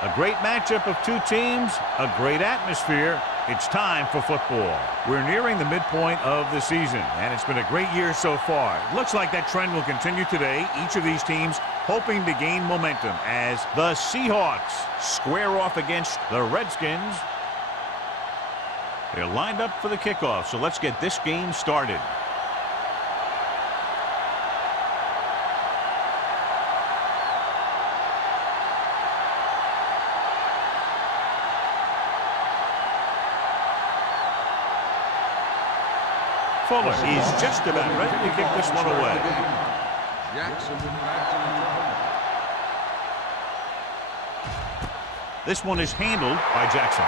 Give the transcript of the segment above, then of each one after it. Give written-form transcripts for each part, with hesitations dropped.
A great matchup of two teams, a great atmosphere. It's time for football. We're nearing the midpoint of the season, and it's been a great year so far. It looks like that trend will continue today. Each of these teams hoping to gain momentum as the Seahawks square off against the Redskins. They're lined up for the kickoff, so let's get this game started. Fuller is just about ready to kick this one away. This one is handled by Jackson.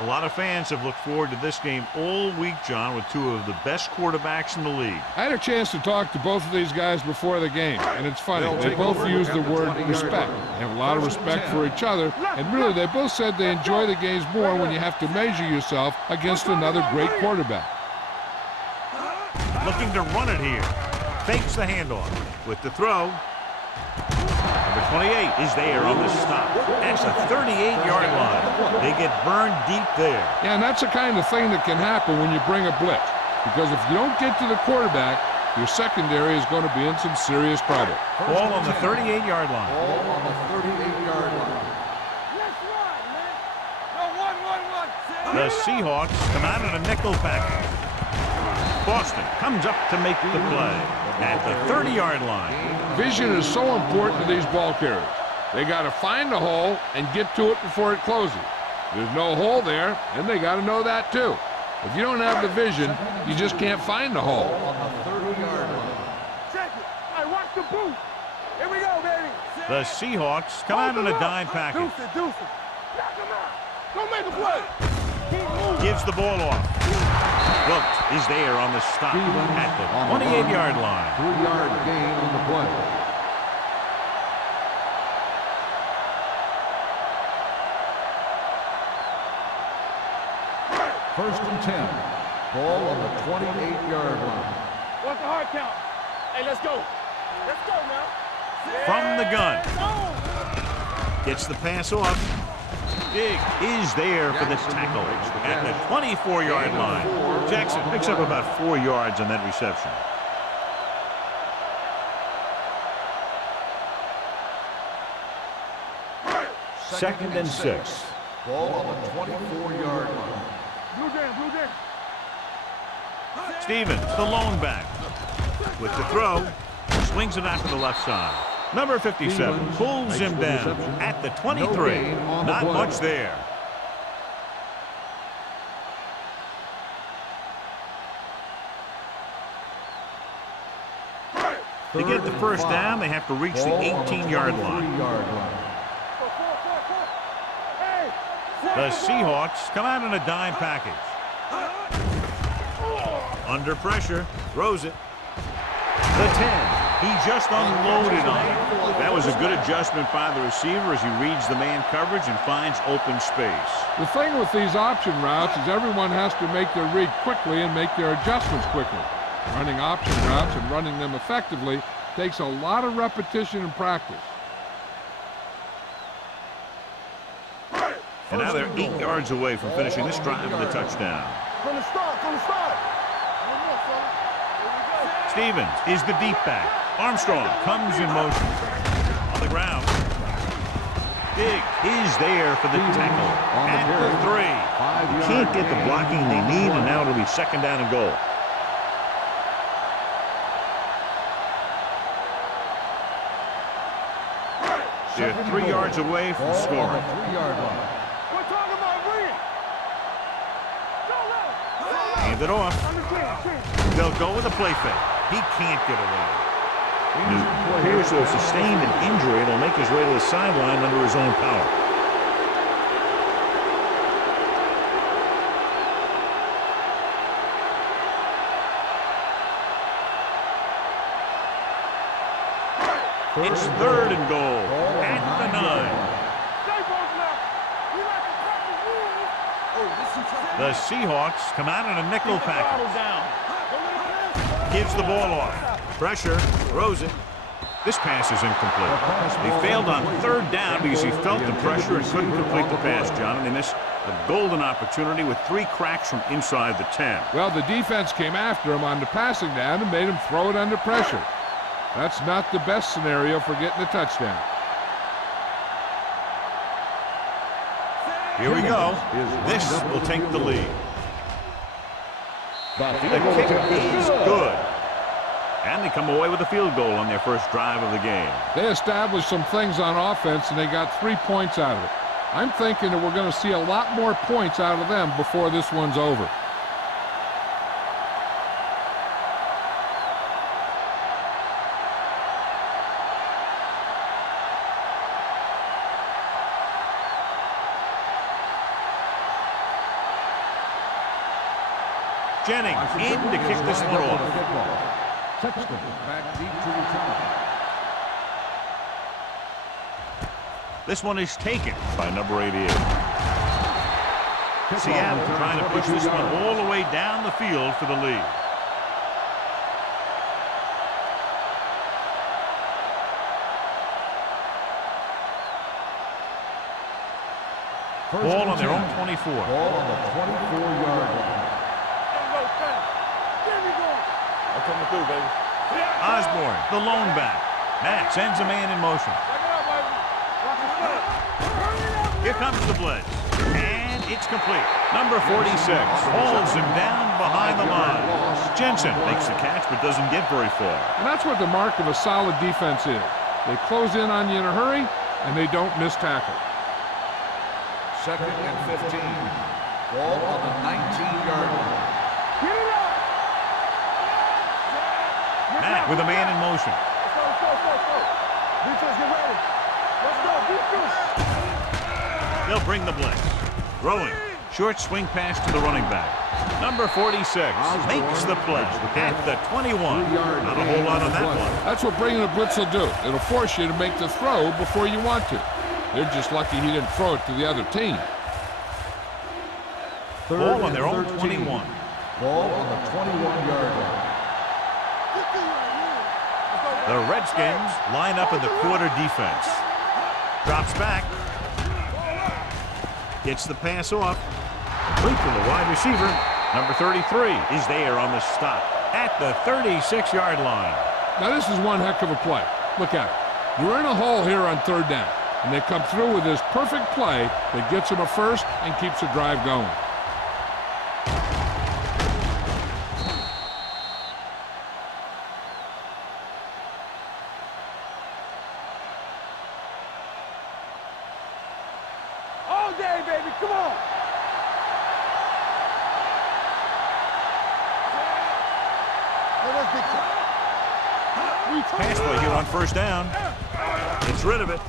A lot of fans have looked forward to this game all week, John, with two of the best quarterbacks in the league. I had a chance to talk to both of these guys before the game, and it's funny. They both use the word respect. They have a lot of respect for each other, and really they both said they enjoy the games more when you have to measure yourself against another great quarterback. Looking to run it here. Fakes the handoff with the throw. Number 28 is there on the stop at the 38-yard line. They get burned deep there. Yeah, and that's the kind of thing that can happen when you bring a blitz. Because if you don't get to the quarterback, your secondary is going to be in some serious trouble. Ball on the 38-yard line. Ball on the 38-yard line. The Seahawks come out in a nickel package. Boston comes up to make the play at the 30-yard line. Vision is so important to these ball carriers. They got to find the hole and get to it before it closes. There's no hole there, and they got to know that too. If you don't have the vision, you just can't find the hole. On the 30-yard line. Check it. Hey, watch the boot. Here we go, baby. The Seahawks come out in a dime package. Deuce it. Knock him out. Don't make a play. Gives the ball off. Wilkes is there on the stop at the 28-yard line. 3-yard gain on the play. First and 10. Ball on the 28-yard line. What's the hard count? Hey, let's go. Let's go now. From the gun. Gets the pass off. Diggs is there for the tackle at the 24-yard line. Jackson picks up about 4 yards on that reception. Second and 6. Ball on the 24-yard line. Blue jam. Stevens, the lone back. With the throw, swings it out to the left side. Number 57 pulls him down at the 23. Not much there. To get the first down, they have to reach the 18-yard line. The Seahawks come out in a dime package. Under pressure, throws it. The 10. He just unloaded on it. That was a good adjustment by the receiver as he reads the man coverage and finds open space. The thing with these option routes is everyone has to make their read quickly and make their adjustments quickly. Running option routes and running them effectively takes a lot of repetition and practice. And now they're 8 yards away from finishing this drive with a touchdown. From the start. Stevens is the deep back. Armstrong comes in motion. On the ground. Diggs is there for the tackle at the 3. You can't get the blocking they need, and now it'll be second down and goal. They're 3 yards away from scoring. 3-yard line. We're talking about Reed. Hand it off. They'll go with a play fake. He can't get away. It appears to have sustained an injury. It'll make his way to the sideline under his own power. It's third and goal at the 9. The Seahawks come out in a nickel package. Gives the ball off. Pressure, throws it. This pass is incomplete. He failed on third down because he felt the pressure and couldn't complete the pass, John, and they missed a golden opportunity with 3 cracks from inside the 10. Well, the defense came after him on the passing down and made him throw it under pressure. That's not the best scenario for getting a touchdown. Here we go. This will take the lead. The kick is good. And they come away with a field goal on their first drive of the game. They established some things on offense, and they got 3 points out of it. I'm thinking that we're going to see a lot more points out of them before this one's over. Jennings in to kick this one off. Back deep to return. This one is taken by number 88. Seattle trying to push this one all the way down the field for the lead. Ball on their own 24. Ball on the 24-yard line. Coming through, baby. Osborne, the lone back. Matt sends a man in motion. Here comes the blitz. And it's complete. Number 46 holds him down behind the line. Jensen makes the catch but doesn't get very far. And that's what the mark of a solid defense is. They close in on you in a hurry, and they don't miss tackle. 2nd and 15. Ball on the 19-yard line. Matt with a man in motion. Defense, get ready. Let's go, defense. They'll bring the blitz. Throwing. Short swing pass to the running back. Number 46 makes the play at the 21. Not a whole lot on that one. That's what bringing the blitz will do. It'll force you to make the throw before you want to. They're just lucky he didn't throw it to the other team. Ball on their own 21. Ball on the 21-yard line. The Redskins line up in the quarter defense. Drops back. Gets the pass off. Complete to the wide receiver. Number 33 is there on the stop at the 36-yard line. Now this is one heck of a play. Look at it. We're in a hole here on third down, and they come through with this perfect play that gets them a first and keeps the drive going. All day, baby, come on. Pass play here on first down. Gets rid of it.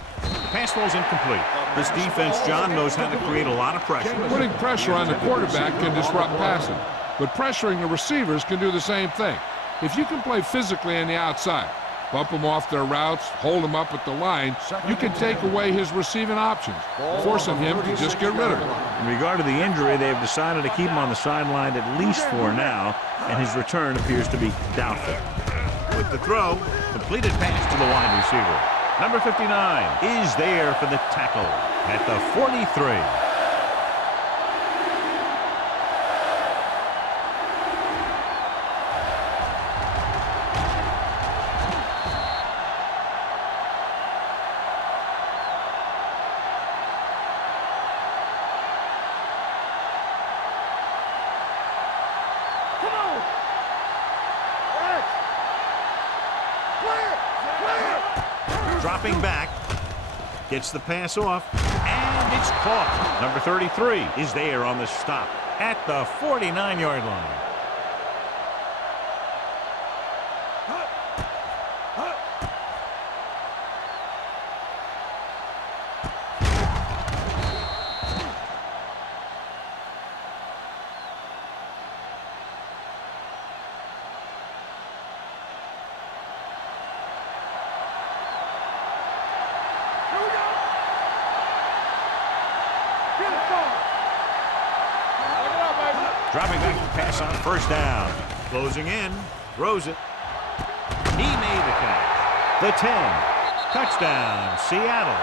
Pass ball's incomplete. This defense, John, knows how to create a lot of pressure. Putting pressure on the quarterback can disrupt passing, but pressuring the receivers can do the same thing. If you can play physically on the outside, bump them off their routes, hold them up at the line, you can take away his receiving options, forcing him to just get rid of it. In regard to the injury, they have decided to keep him on the sideline at least for now, and his return appears to be doubtful. With the throw, completed pass to the wide receiver. Number 59 is there for the tackle at the 43. Dropping back, gets the pass off, and it's caught. Number 33 is there on the stop at the 49-yard line. Dropping back to pass on first down. Closing in. Throws it. He made the catch. The 10. Touchdown, Seattle.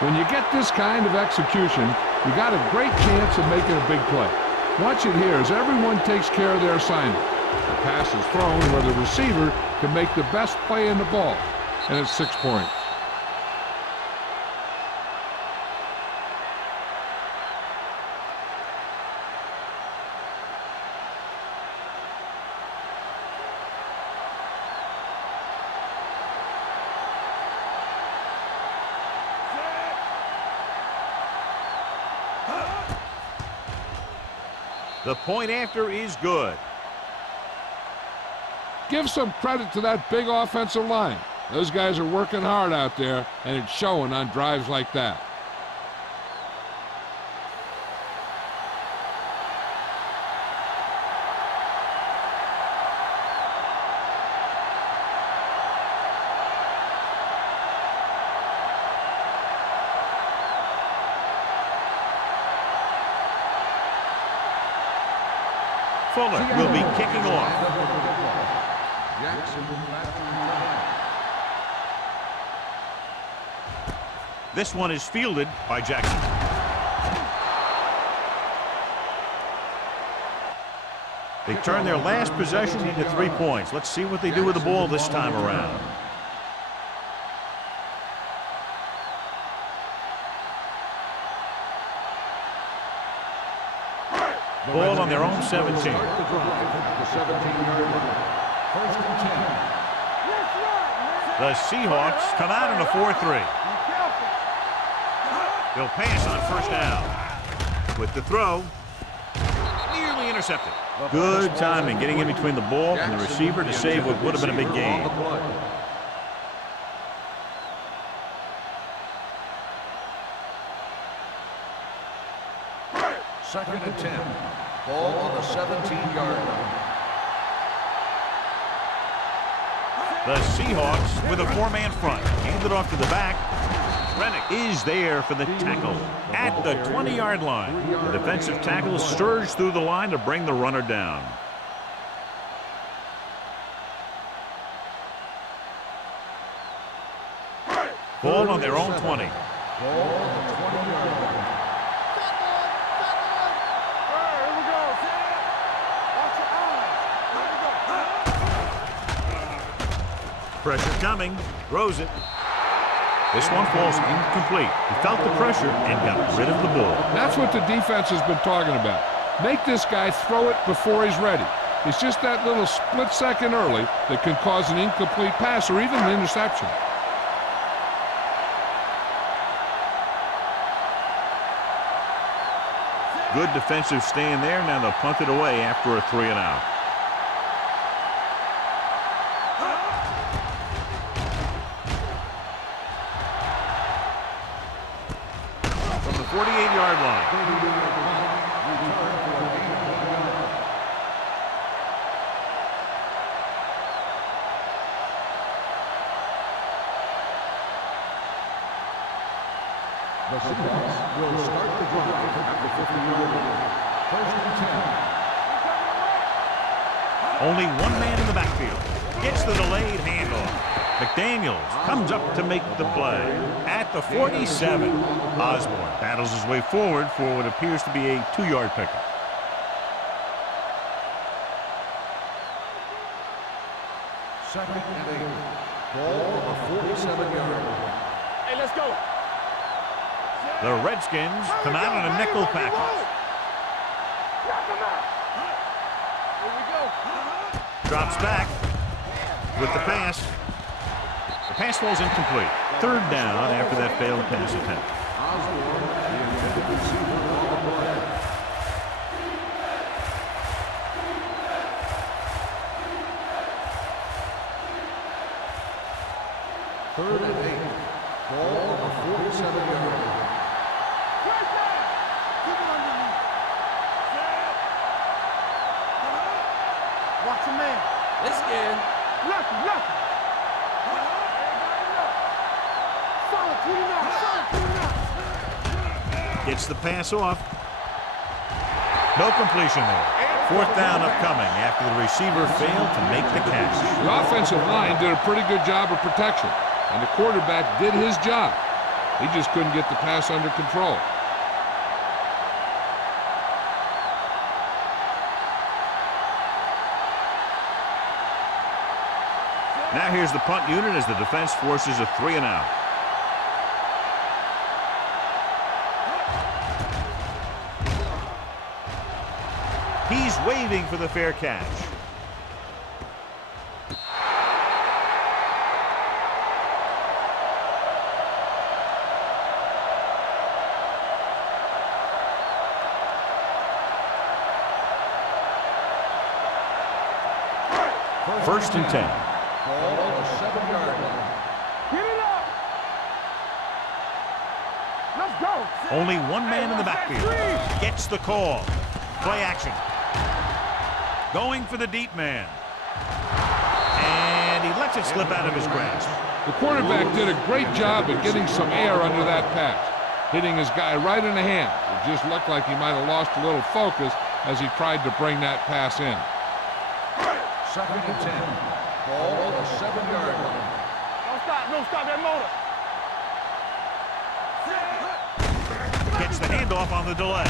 When you get this kind of execution, you got a great chance of making a big play. Watch it here as everyone takes care of their assignment. The pass is thrown where the receiver can make the best play in the ball, and it's 6 points. The point after is good. Give some credit to that big offensive line. Those guys are working hard out there, and it's showing on drives like that. Fuller will be kicking off. This one is fielded by Jackson. They turn their last possession into 3 points. Let's see what they do with the ball this time around. Ball on their own 17. The Seahawks come out in a 4-3. They'll pass on first down. With the throw, nearly intercepted. Good timing getting in between the ball and the receiver to save what would have been a big gain. Second and 10. Ball on the 17-yard line. The Seahawks with a 4-man front. Hand it off to the back. Rennick is there for the tackle at the 20-yard line. The defensive tackle surged through the line to bring the runner down. Ball on their own 20. Ball on the 20-yard line. Pressure coming. Throws it. This one falls incomplete. He felt the pressure and got rid of the ball. That's what the defense has been talking about. Make this guy throw it before he's ready. It's just that little split second early that can cause an incomplete pass or even an interception. Good defensive stand there. Now they'll punt it away after a 3-and-out. From the 48-yard line. The Seahawks will start the drive at the 50-yard line. First and 10. Only one man in the backfield. Gets the delayed handoff. McDaniels comes up to make the play. At the 47, Osborne battles his way forward for what appears to be a 2-yard pickup. Second and 8. Ball on the 47-yard line. Hey, let's go. The Redskins come out in a nickel package. Drops back with the pass. The pass falls incomplete. Third down after that failed pass attempt. Osborne, the intended receiver on the play. Third and 8. Ball on the 47-yard line. Watch your man. Let's get Lucky. Gets the pass off. No completion there. 4th down upcoming after the receiver failed to make the catch. The offensive line did a pretty good job of protection, and the quarterback did his job. He just couldn't get the pass under control. Now here's the punt unit as the defense forces a 3-and-out. He's waving for the fair catch. First and 10. Ball on the 7-yard line. Get it up. Let's go. Only one man in the backfield. Gets the call. Play action. Going for the deep man. And he lets it slip out of his grasp. The quarterback did a great job at getting some air under that pass, hitting his guy right in the hand. It just looked like he might have lost a little focus as he tried to bring that pass in. Second and 10. Ball on the 7-yard line. Don't stop that motor. Gets the handoff on the delay.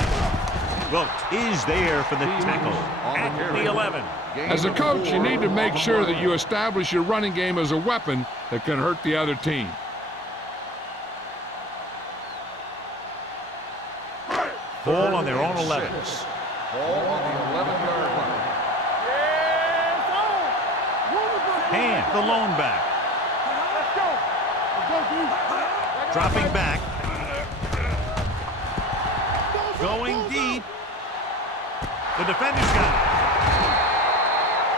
Wilt is there for the tackle at the 11. As a coach, you need to make sure that you establish your running game as a weapon that can hurt the other team. Ball on their own 11. Ball on the 11-yard line. And the lone back. Let's go. Let's go, dude. Dropping back. Going deep. The defender's got it.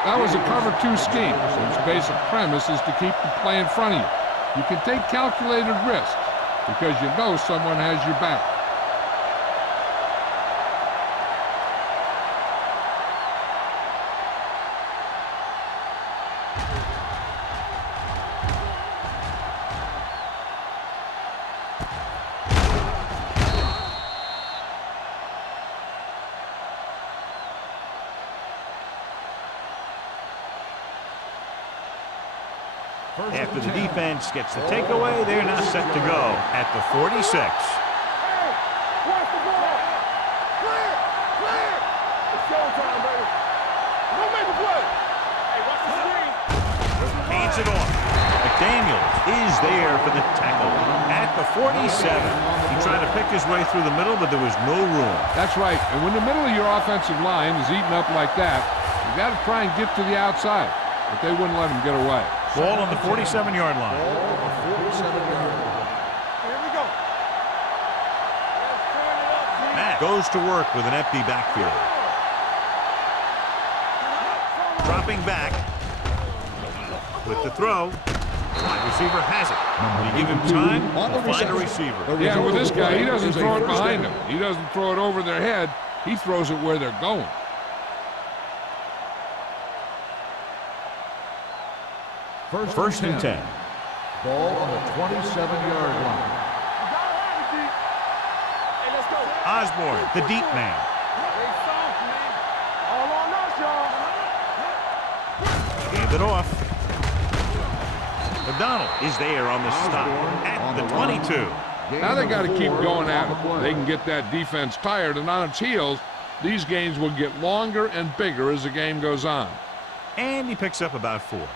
That was a cover 2 scheme. Its basic premise is to keep the play in front of you. You can take calculated risks because you know someone has your back. After the defense gets the takeaway, they're now set to go at the 46. Hey, watch the ball. Clear, clear. It's showtime, baby. Don't make a play. Hey, watch the screen. Hands it off. McDaniels is there for the tackle at the 47. He tried to pick his way through the middle, but there was no room. That's right. And when the middle of your offensive line is eaten up like that, you got to try and get to the outside. But they wouldn't let him get away. Ball on the 47-yard line. Ball on the 47-yard line. Here we go. Let's turn it up, Matt goes to work with an empty backfield. Dropping back with the throw. Wide receiver has it. When you give him time, he'll find a receiver. Yeah, with this guy, he doesn't throw it behind him. He doesn't throw it over their head. He throws it where they're going. First and 10. Ball on the 27-yard line. Hey, let's go. Osborne, the deep man. Hey, soft, man. All on us, y'all. Gave it off. McDonald is there on the stop at the 22. Now they got to keep going at it. They can get that defense tired, and on its heels, these games will get longer and bigger as the game goes on. And he picks up about 4.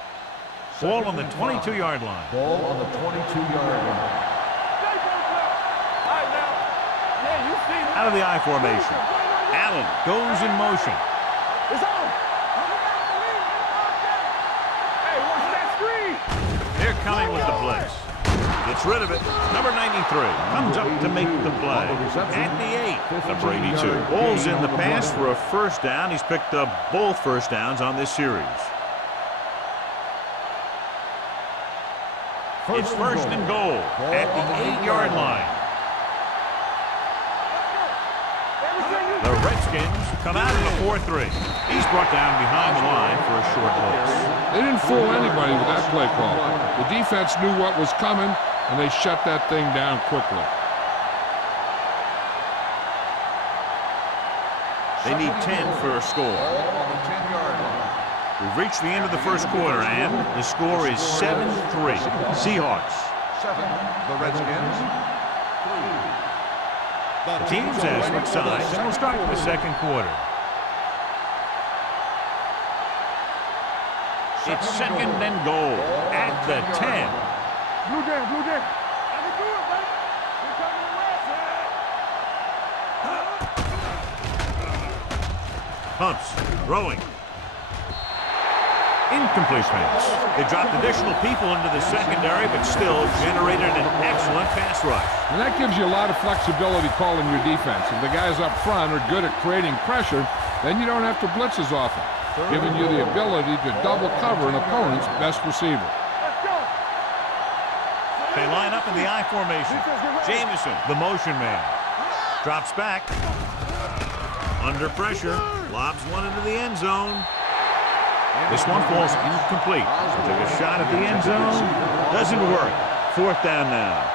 Ball on the 22-yard line. Ball on the 22-yard line. Out of the I formation. Allen goes in motion. It's on. Hey, watch that screen. They're coming with the blitz. Gets rid of it. Number 93 comes up to make the play. At the 8, number 82. Ball's in the pass for a first down. He's picked up both first downs on this series. It's first and goal at the 8-yard line. The Redskins come out in the 4-3. He's brought down behind the line for a short loss. They didn't fool anybody with that play call. The defense knew what was coming, and they shut that thing down quickly. They need 10 for a score. Ball on the 10-yard line. We've reached the end of the first quarter, and the score is 7-3. Seahawks. 7, the Redskins. 3. The teams have switched sides, and we'll start the second quarter. It's second and goal at the 10. Blue Jay, Blue Jay. I can do it, buddy. We're coming to the right side. Pumps, throwing. Incompletions. They dropped additional people into the secondary, but still generated an excellent pass rush. And that gives you a lot of flexibility calling your defense. If the guys up front are good at creating pressure, then you don't have to blitz as often, giving you the ability to double cover an opponent's best receiver. Let's go. They line up in the I formation. Jameson, the motion man. Drops back. Under pressure. Lobs one into the end zone. This one falls incomplete. Took a shot at the end zone. Doesn't work. Fourth down now.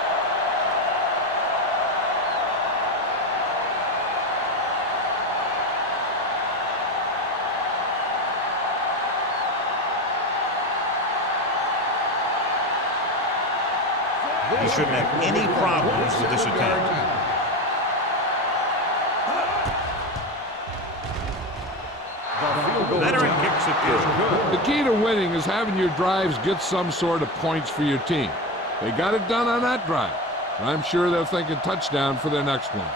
He shouldn't have any problems with this attempt. Veteran kicks it through. The key to winning is having your drives get some sort of points for your team. They got it done on that drive. I'm sure they're thinking touchdown for their next one.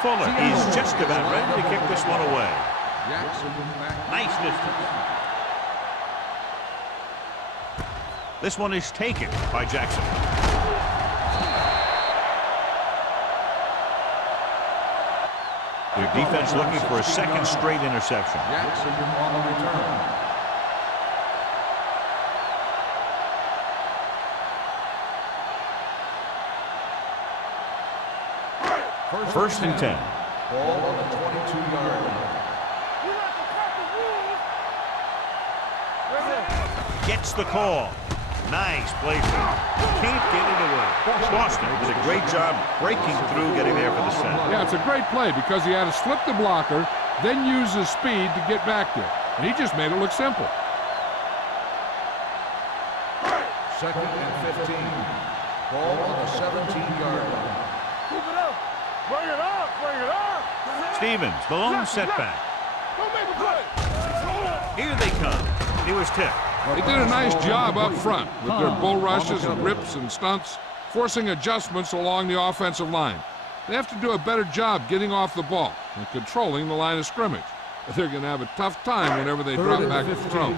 Fuller is just about ready to kick this one away. Nice distance. This one is taken by Jackson. Their defense looking for a second straight interception. Jackson on the return. First and 10. Ball on the 22-yard line. Gets the call. Nice placement. Can't get it away. Boston did a great job breaking through, getting there for the sack. Yeah, it's a great play because he had to slip the blocker, then use his speed to get back there. And he just made it look simple. Second and 15. Ball on the 17-yard line. Keep it up. Bring it up. Bring it up. Stevens, the lone setback. Don't make a play. Here they come. He was tipped. They did a nice job up front with their bull rushes and rips and stunts, forcing adjustments along the offensive line. They have to do a better job getting off the ball and controlling the line of scrimmage. They're going to have a tough time whenever they drop back to throw.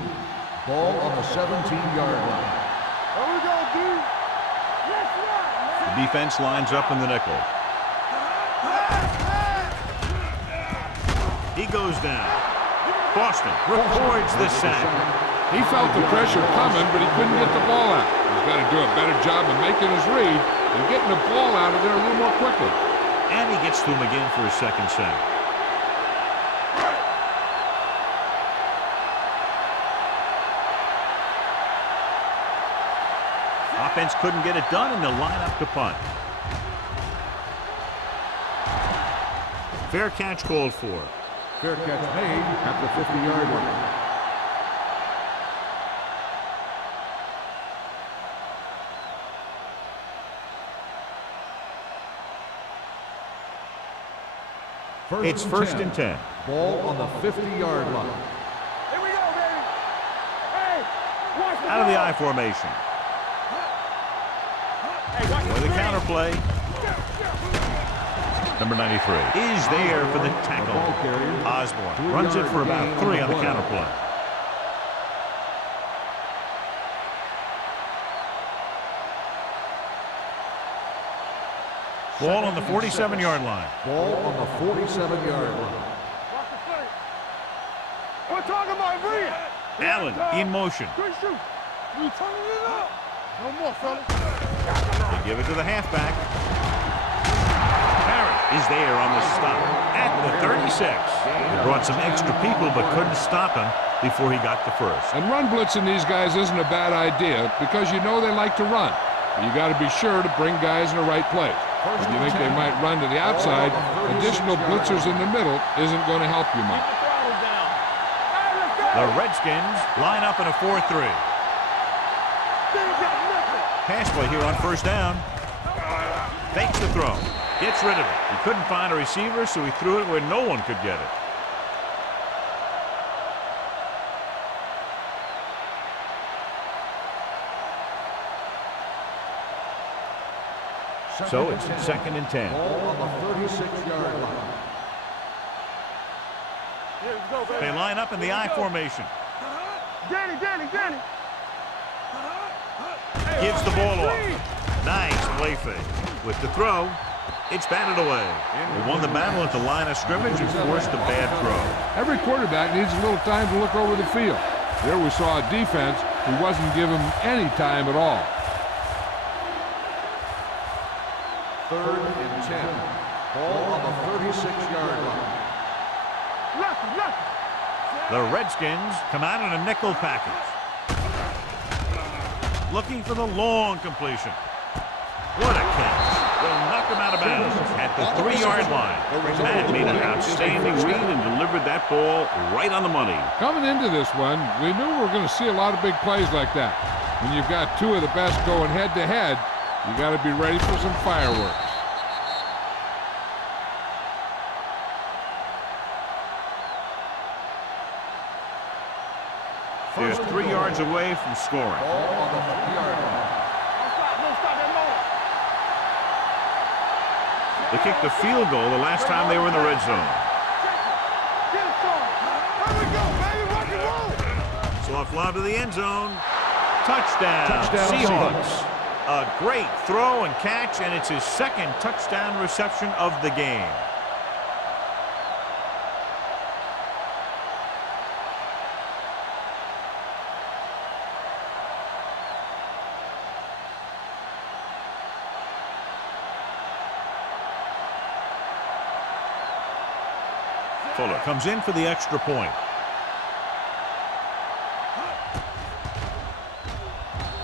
Ball on the 17-yard line. There we go, dude. Yes, sir. The defense lines up in the nickel. He goes down. Boston records the sack. He felt the pressure coming, but he couldn't get the ball out. He's got to do a better job of making his read and getting the ball out of there a little more quickly. And he gets to him again for his second sack. Offense couldn't get it done, and they'll line up to punt. Fair catch called for. Fair catch made at the 50-yard line. It's first and 10. Ball on the 50-yard line. Here we go, baby. Hey, watch the Out of the ball. I formation. Hey, watch For the counterplay. Number 93 is there for the tackle. Osborne runs it for about 3 on the counterplay. Ball on the 47-yard line. Ball on the 47-yard line. Watch the play. We're talking about Reed. Allen in motion. Good shoot. You turning it up. No more, fellas. They give it to the halfback. Harris is there on the stop at the 36. They brought some extra people but couldn't stop him before he got the first. And run blitzing these guys isn't a bad idea because you know they like to run. But you got to be sure to bring guys in the right place. If you think they might run to the outside, additional blitzers in the middle isn't going to help you much. The Redskins line up in a 4-3. Pass play here on first down. Fakes the throw. Gets rid of it. He couldn't find a receiver, so he threw it where no one could get it. So it's 2nd and 10. Ball on the 36-yard line. They line up in the I formation. Danny. Gives the ball off. Nice play fake. With the throw, it's batted away. They won the battle at the line of scrimmage and forced a bad throw. Every quarterback needs a little time to look over the field. Here we saw a defense who wasn't given any time at all. 3rd and 10. Ball on the 36-yard line. The Redskins come out in a nickel package. Looking for the long completion. What a catch. They'll knock him out of bounds at the 3-yard line. Matt made an outstanding read and delivered that ball right on the money. Coming into this one, we knew we were going to see a lot of big plays like that. When you've got two of the best going head-to-head, you got to be ready for some fireworks. They're 3 yards away from scoring. Ball on the 50-yard line. They kicked the field goal the last time they were in the red zone. Soft lob to the end zone. Touchdown Seahawks. A great throw and catch, and it's his 2nd touchdown reception of the game. Fuller comes in for the extra point.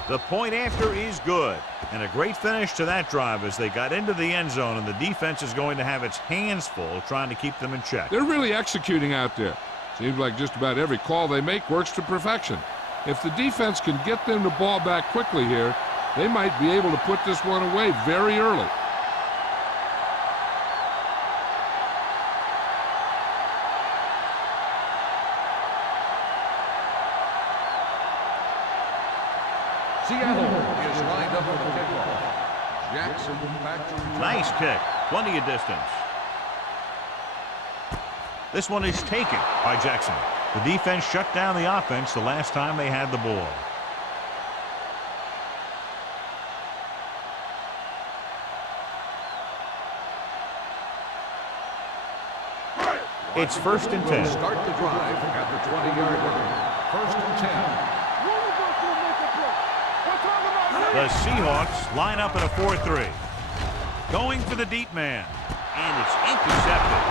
The point after is good. And a great finish to that drive as they got into the end zone, and the defense is going to have its hands full trying to keep them in check. They're really executing out there. Seems like just about every call they make works to perfection. If the defense can get them the ball back quickly here, they might be able to put this one away very early. Seattle is lined up for the kickoff. Jackson back to return. Nice kick. Plenty of distance. This one is taken by Jackson. The defense shut down the offense the last time they had the ball. It's 1st and 10. Start the drive at the 20-yard line. 1st and 10. The Seahawks line up in a 4-3. Going for the deep man. And it's intercepted.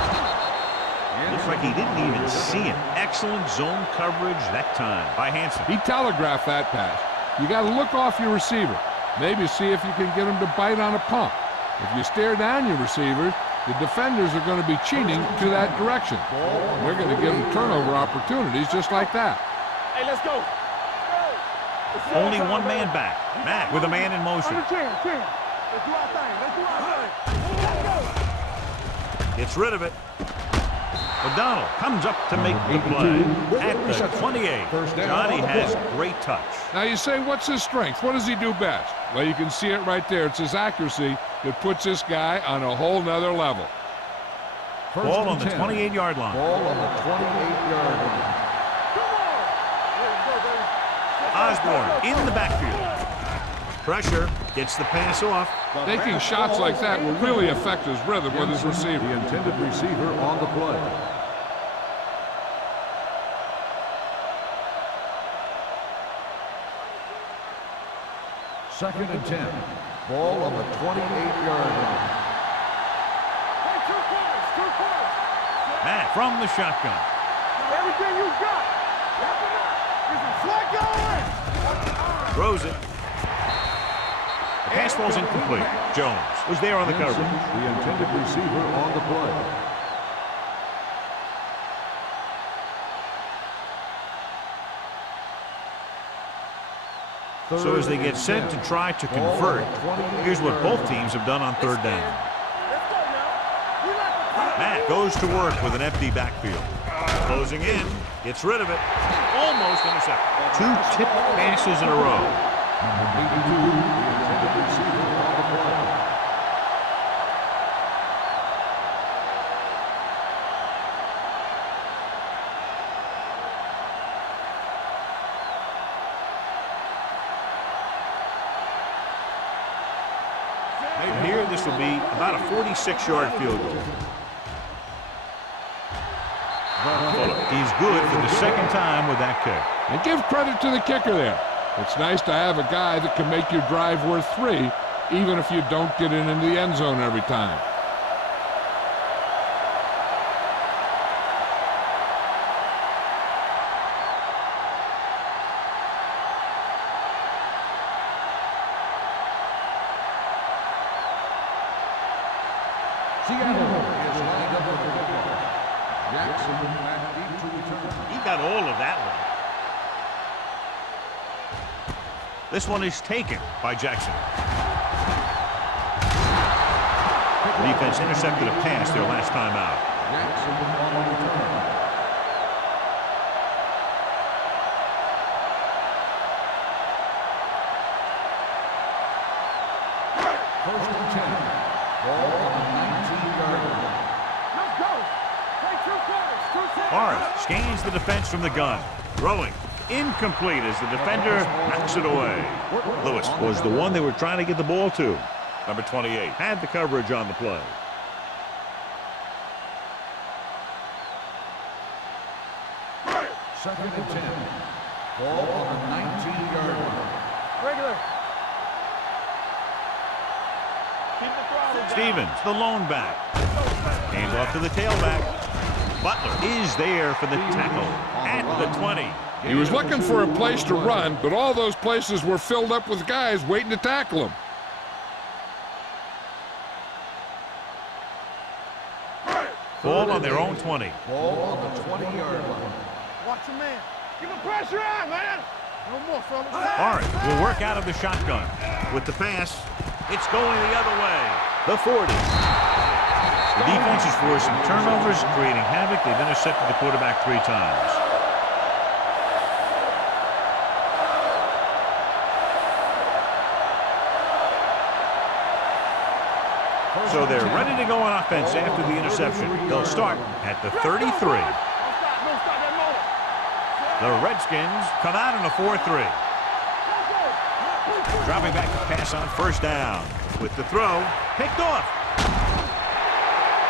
Looks like he didn't even see it. Excellent zone coverage that time by Hansen. He telegraphed that pass. You got to look off your receiver. Maybe see if you can get him to bite on a pump. If you stare down your receivers, the defenders are going to be cheating to that direction. They're going to give them turnover opportunities just like that. Hey, let's go. Only one man back. Matt with a man in motion. Let's do our thing. Gets rid of it. O'Donnell comes up to make the play at the 28. Johnny has great touch. Now you say, what's his strength? What does he do best? Well, you can see it right there. It's his accuracy that puts this guy on a whole nother level. Ball on the 28-yard line. Ball on the 28-yard line. Osborne in the backfield. Pressure, gets the pass off. Taking shots like that will really affect his rhythm with his receiver. The intended receiver on the play. Second and 10. Ball on the 28-yard line. Matt from the shotgun. Everything you got. Flag going. Throws it. The pass falls incomplete. Jones was there on the coverage. The intended receiver on the play. So as they get set to try to convert, here's what both teams have done on third down. Matt goes to work with an empty backfield. Closing in, gets rid of it, almost intercepted. 2 tipped passes in a row. And here this will be about a 46-yard field goal. He's good for the second time with that kick. And give credit to the kicker there. It's nice to have a guy that can make your drive worth 3, even if you don't get it into the end zone every time. He got all of that one. This one is taken by Jackson. The defense intercepted a pass their last time out. First and 10. Ball on the 19-yard line. Let's go. Play 2 quarters. 2 seconds. Morris scans the defense from the gun. Throwing. Incomplete as the defender knocks it away. Lewis was the one they were trying to get the ball to. Number 28 had the coverage on the play. Second and 10. Ball on the 19-yard line. Regular. Keep the throttle down. Stevens, the lone back. Hands off to the tailback. Butler is there for the tackle at the 20. He was looking for a place to run, but all those places were filled up with guys waiting to tackle him. Ball on their own 20. Ball on the 20-yard line. Watch your man. Give him pressure on, man. No more, fellas. Morris will work out of the shotgun. With the pass, it's going the other way. The 40. The defense is forcing turnovers, creating havoc. They've intercepted the quarterback 3 times. So they're ready to go on offense after the interception. They'll start at the 33. The Redskins come out in a 4-3. Dropping back to pass on first down. With the throw, picked off.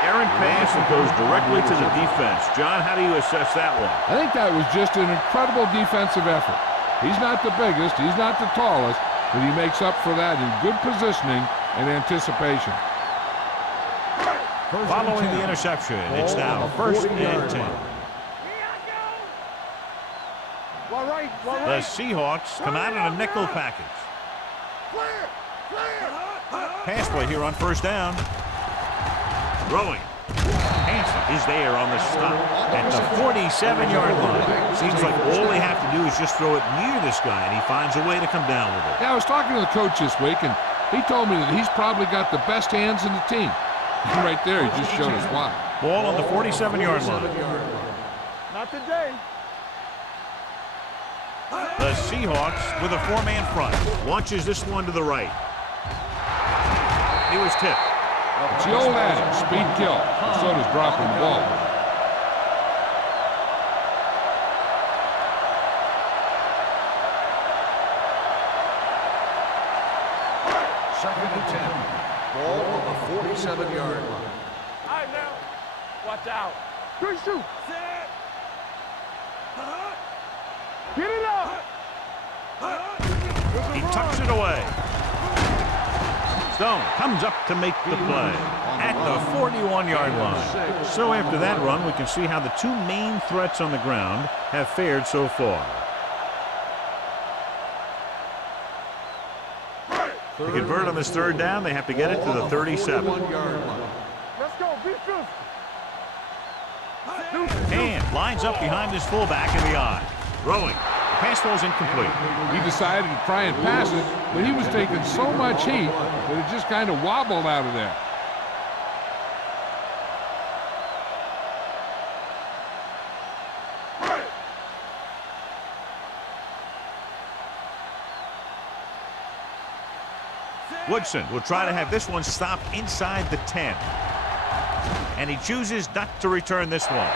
Errant pass that goes directly to the defense. John, how do you assess that one? I think that was just an incredible defensive effort. He's not the biggest, he's not the tallest, but he makes up for that in good positioning and anticipation. Following the interception, it's now first and 10. The Seahawks come out in a nickel package. Pass play here on first down. Throwing. Hanson is there on the stop at the 47-yard line. Seems like all they have to do is just throw it near this guy, and he finds a way to come down with it. Yeah, I was talking to the coach this week, and he told me that he's probably got the best hands in the team. Right there, he just showed us why. Ball on the 47-yard line. Not today. The Seahawks with a 4-man front. Launches this one to the right. He was tipped. It's the old adage, speed kill. So does dropping the ball. Second and 10. Ball on the 47-yard line. All right, now. Watch out. Good shoot. Set. Get it up. He tucks it away. Stone comes up to make the play. at the 41-yard line. So after that run, we can see how the two main threats on the ground have fared so far. To convert on this third down, they have to get it to the 37. Let's go, be physical. And lines up behind his fullback in the eye. Throwing. The pass falls incomplete. He decided to try and pass it, but he was taking so much heat that it just kind of wobbled out of there. Woodson will try to have this one stopped inside the 10. And he chooses not to return this one.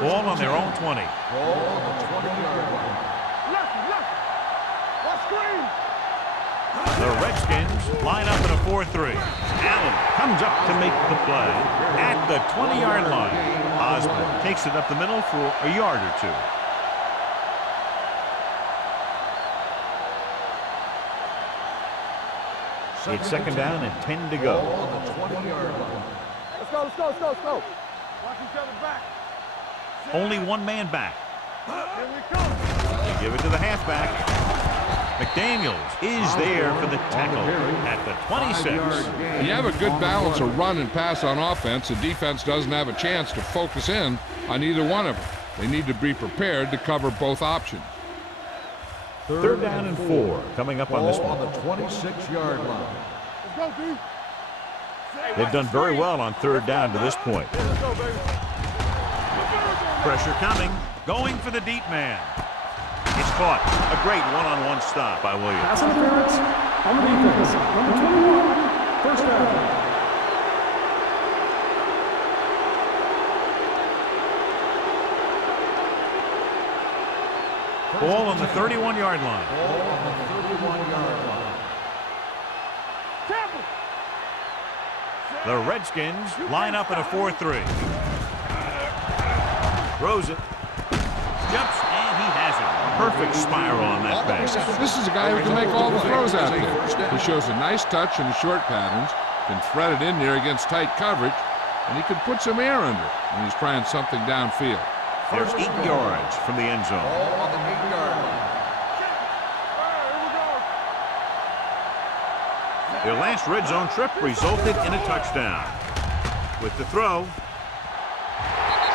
Ball on their own 20. Ball on the 20-yard line. Left. Let's screen. The Redskins line up in a 4-3. Allen comes up to make the play at the 20-yard line. Osborne takes it up the middle for a yard or two. It's second down and 10 to go. Ball on the 20-yard line. Let's go. Watch each other back. Only one man back. Here we come. They give it to the halfback. McDaniels is there for the tackle at the 26. You have a good balance of run and pass on offense. The defense doesn't have a chance to focus in on either one of them. They need to be prepared to cover both options. Third down and 4 coming up on this Ball one. on the 26-yard line. Let's go, D. They've done very well on third down to this point. Let's go, baby. Pressure coming. Going for the deep man. It's caught. A great one-on-one stop by Williams. Pass interference on the defense. Number 21, first down. Ball on the 31-yard line. Ball on the 31-yard line. Tampa. The Redskins line up in a 4-3. Throws it. Jumps, and he has it. Perfect spiral on that pass. This is a guy who can make all the throws out there. He shows a nice touch in the short patterns, can thread it in there against tight coverage, and he can put some air under it when he's trying something downfield. There's 8 yards from the end zone. Ball on the 8-yard line. Their last red zone trip resulted in a touchdown. With the throw,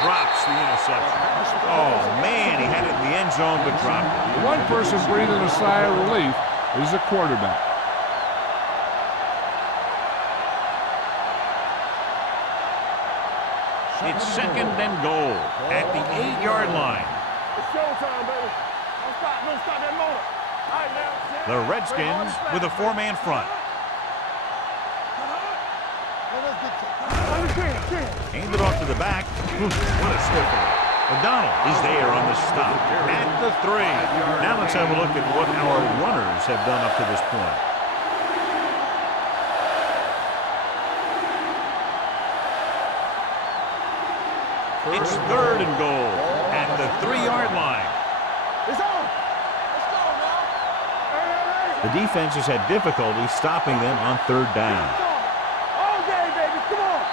drops the interception. Oh, man, he had it in the end zone, but dropped it. The one person breathing a sigh of relief is the quarterback. It's second and goal at the 8-yard line. It's showtime, baby. Don't stop that motor. All right, now. The Redskins with a 4-man front. Handed off to the back. What a stiffer. O'Donnell is there on the stop at the 3. Now let's have a look at what our runners have done up to this point. It's third and goal at the 3-yard line. It's on. Let's go now. The defense has had difficulty stopping them on third down. All day, baby. Come on.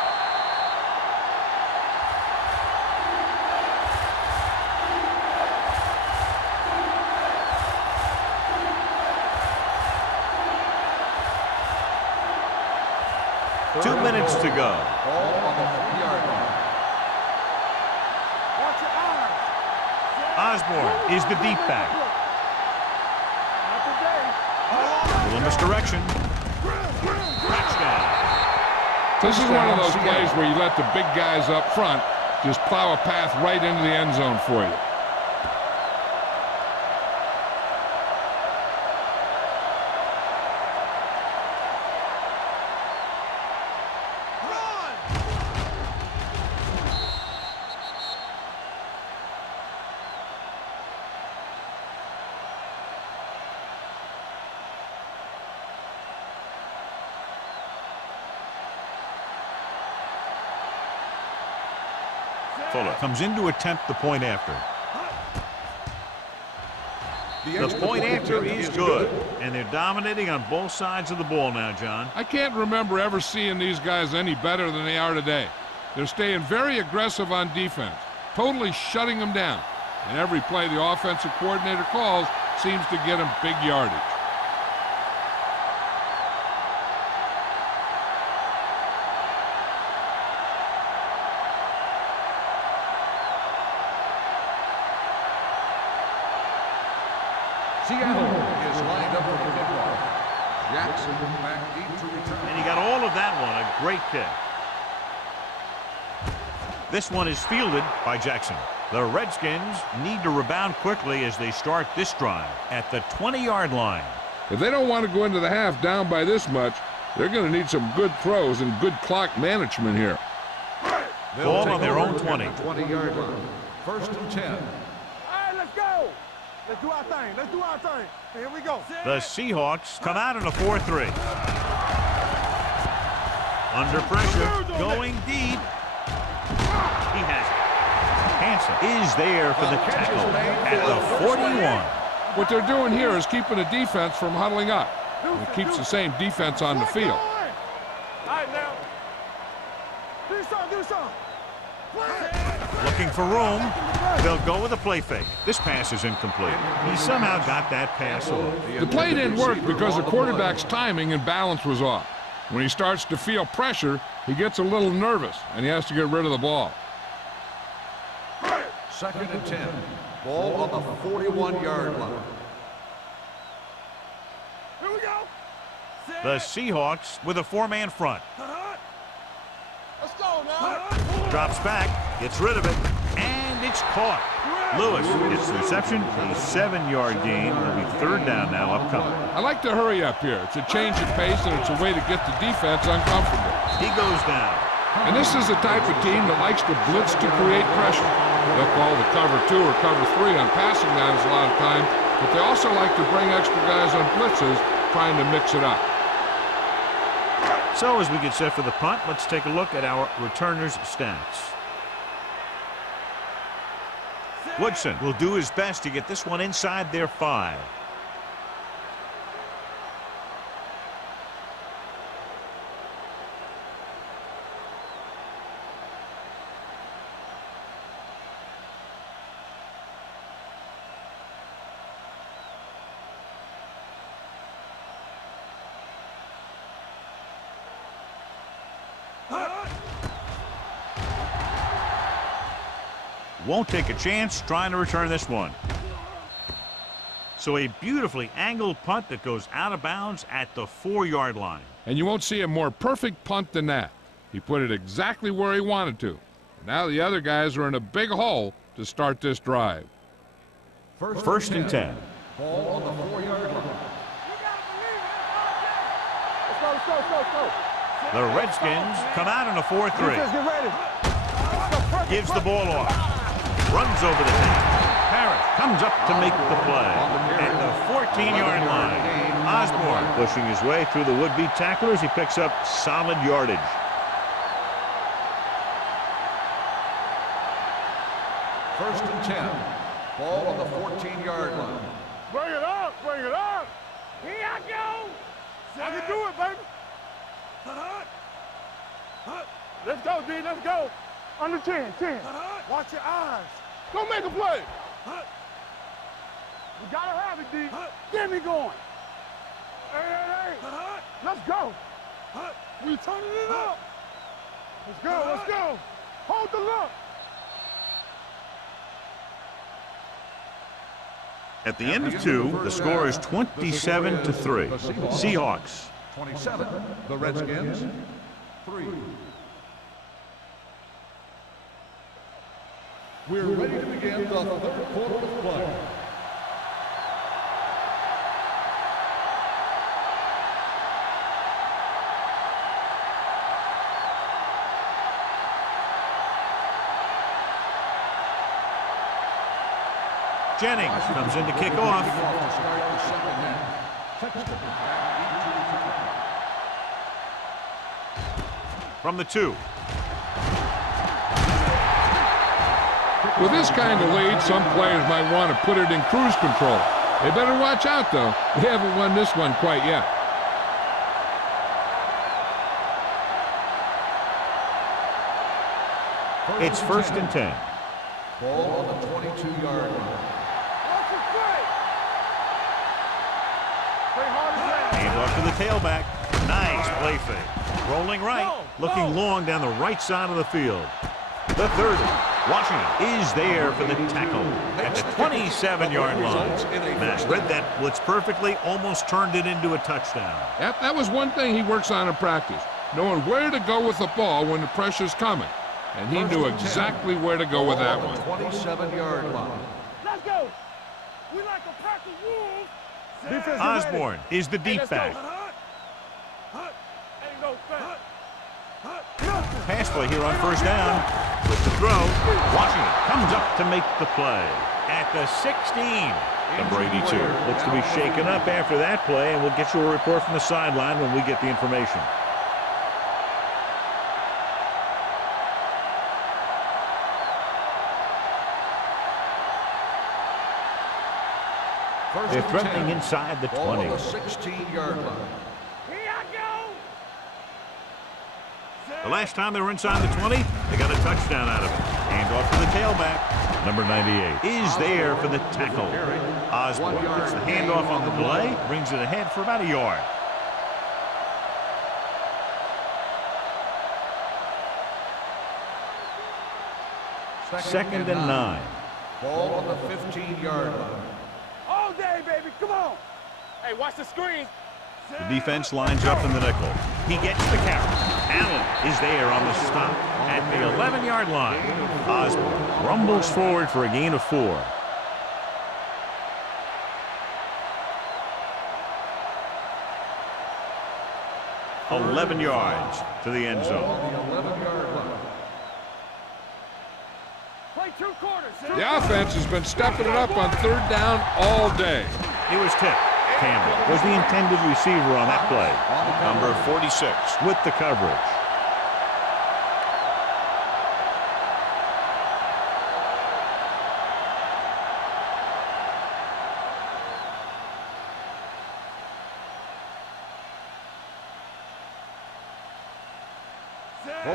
Two minutes to go. Ball on the 3-yard line. Watch your eyes. Osborne is the deep back. Not today. Little misdirection. Touchdown. This is one of those plays where you let the big guys up front just plow a path right into the end zone for you. Fuller comes in to attempt the point after. The point after is good, and they're dominating on both sides of the ball now, John. I can't remember ever seeing these guys any better than they are today. They're staying very aggressive on defense, totally shutting them down. And every play the offensive coordinator calls seems to get them big yardage. Seattle is lined up for the kickoff. Jackson back deep to return. And he got all of that one, a great kick. This one is fielded by Jackson. The Redskins need to rebound quickly as they start this drive at the 20-yard line. If they don't want to go into the half down by this much, they're going to need some good throws and good clock management here. Ball on their own 20. 20-yard line. First and 10. All right, let's go. Let's do our thing. Let's do our thing. Here we go. The Seahawks come out in a 4-3. Under pressure, going deep. He has it. Hansen is there for the tackle at the 41. What they're doing here is keeping the defense from huddling up. And it keeps the same defense on the field. All right, now. Do something. Looking for room. They'll go with a play fake. This pass is incomplete. He somehow got that pass off. The play didn't work because the quarterback's timing and balance was off. When he starts to feel pressure, he gets a little nervous, and he has to get rid of the ball. Second and 10. Ball on the 41-yard line. Here we go. The Seahawks with a four-man front. Let's go now. Drops back, gets rid of it, and it's caught. Lewis gets the reception, a 7-yard gain. It'll be third down now upcoming. I like to hurry up here. It's a change of pace, and it's a way to get the defense uncomfortable. He goes down. And this is the type of team that likes to blitz to create pressure. They'll call the cover 2 or cover 3 on passing downs a lot of time, but they also like to bring extra guys on blitzes, trying to mix it up. So as we get set for the punt, let's take a look at our returners' stats. Woodson will do his best to get this one inside their 5. Won't take a chance trying to return this one. So a beautifully angled punt that goes out of bounds at the 4-yard line. And you won't see a more perfect punt than that. He put it exactly where he wanted to. Now the other guys are in a big hole to start this drive. First and 10. Ball on the 4-yard line. Let's go. The Redskins come out in a 4-3. Let's get ready. Gives the ball off. Runs over the top. Parrish comes up to make the play at the 14-yard line. Osborne pushing his way through the would-be tacklers. He picks up solid yardage. First and 10. Ball on the 14-yard line. Bring it up. Here I go. I can do it, baby. Let's go, D. Let's go. Under 10. Watch your eyes. Go make a play. We gotta have it, D. Get me going. Hey. Let's go. We turning it up. Let's go. Hold the look. At the end of 2, the score is 27-3. Seahawks. 27. The Redskins. 3. We're ready to begin the third quarter of play. Jennings comes in to kick off. From the 2. With this kind of lead, some players might want to put it in cruise control. They better watch out, though. They haven't won this one quite yet. It's 1st and 10. Ball on the 22-yard line. Hand off to the tailback. Nice play fake. Rolling right, looking long down the right side of the field. The 30. Washington is there for the tackle at the 27-yard line. Matt read that blitz perfectly, almost turned it into a touchdown. Yep, that was one thing he works on in practice, knowing where to go with the ball when the pressure's coming. And he knew exactly where to go with that one. 27-yard line. Let's go. We like a pack of wolves. Osborne is the deep back. Pass play here on 1st down. With the throw, Washington comes up to make the play at the 16. The Brady 2 looks to be shaken up after that play, and we'll get you a report from the sideline when we get the information. They're threatening inside the 20. Ball on the 16-yard line. Here I go. The last time they were inside the 20, they got a touchdown out of it. Hand off to the tailback. Number 98 is there for the tackle. Osborne gets the handoff on the delay, brings it ahead for about a yard. Second and 9. Ball on the 15-yard line. All day, baby. Come on. Hey, watch the screen. The defense lines up in the nickel. He gets the carry. Allen is there on the stop at the 11-yard line. Osborne rumbles forward for a gain of 4. "11 yards to the end zone. On the 11-yard line. Play 2 quarters. The offense has been stepping it up on 3rd down all day. It was tipped. Campbell was the intended receiver on that play. Number 46 with the coverage.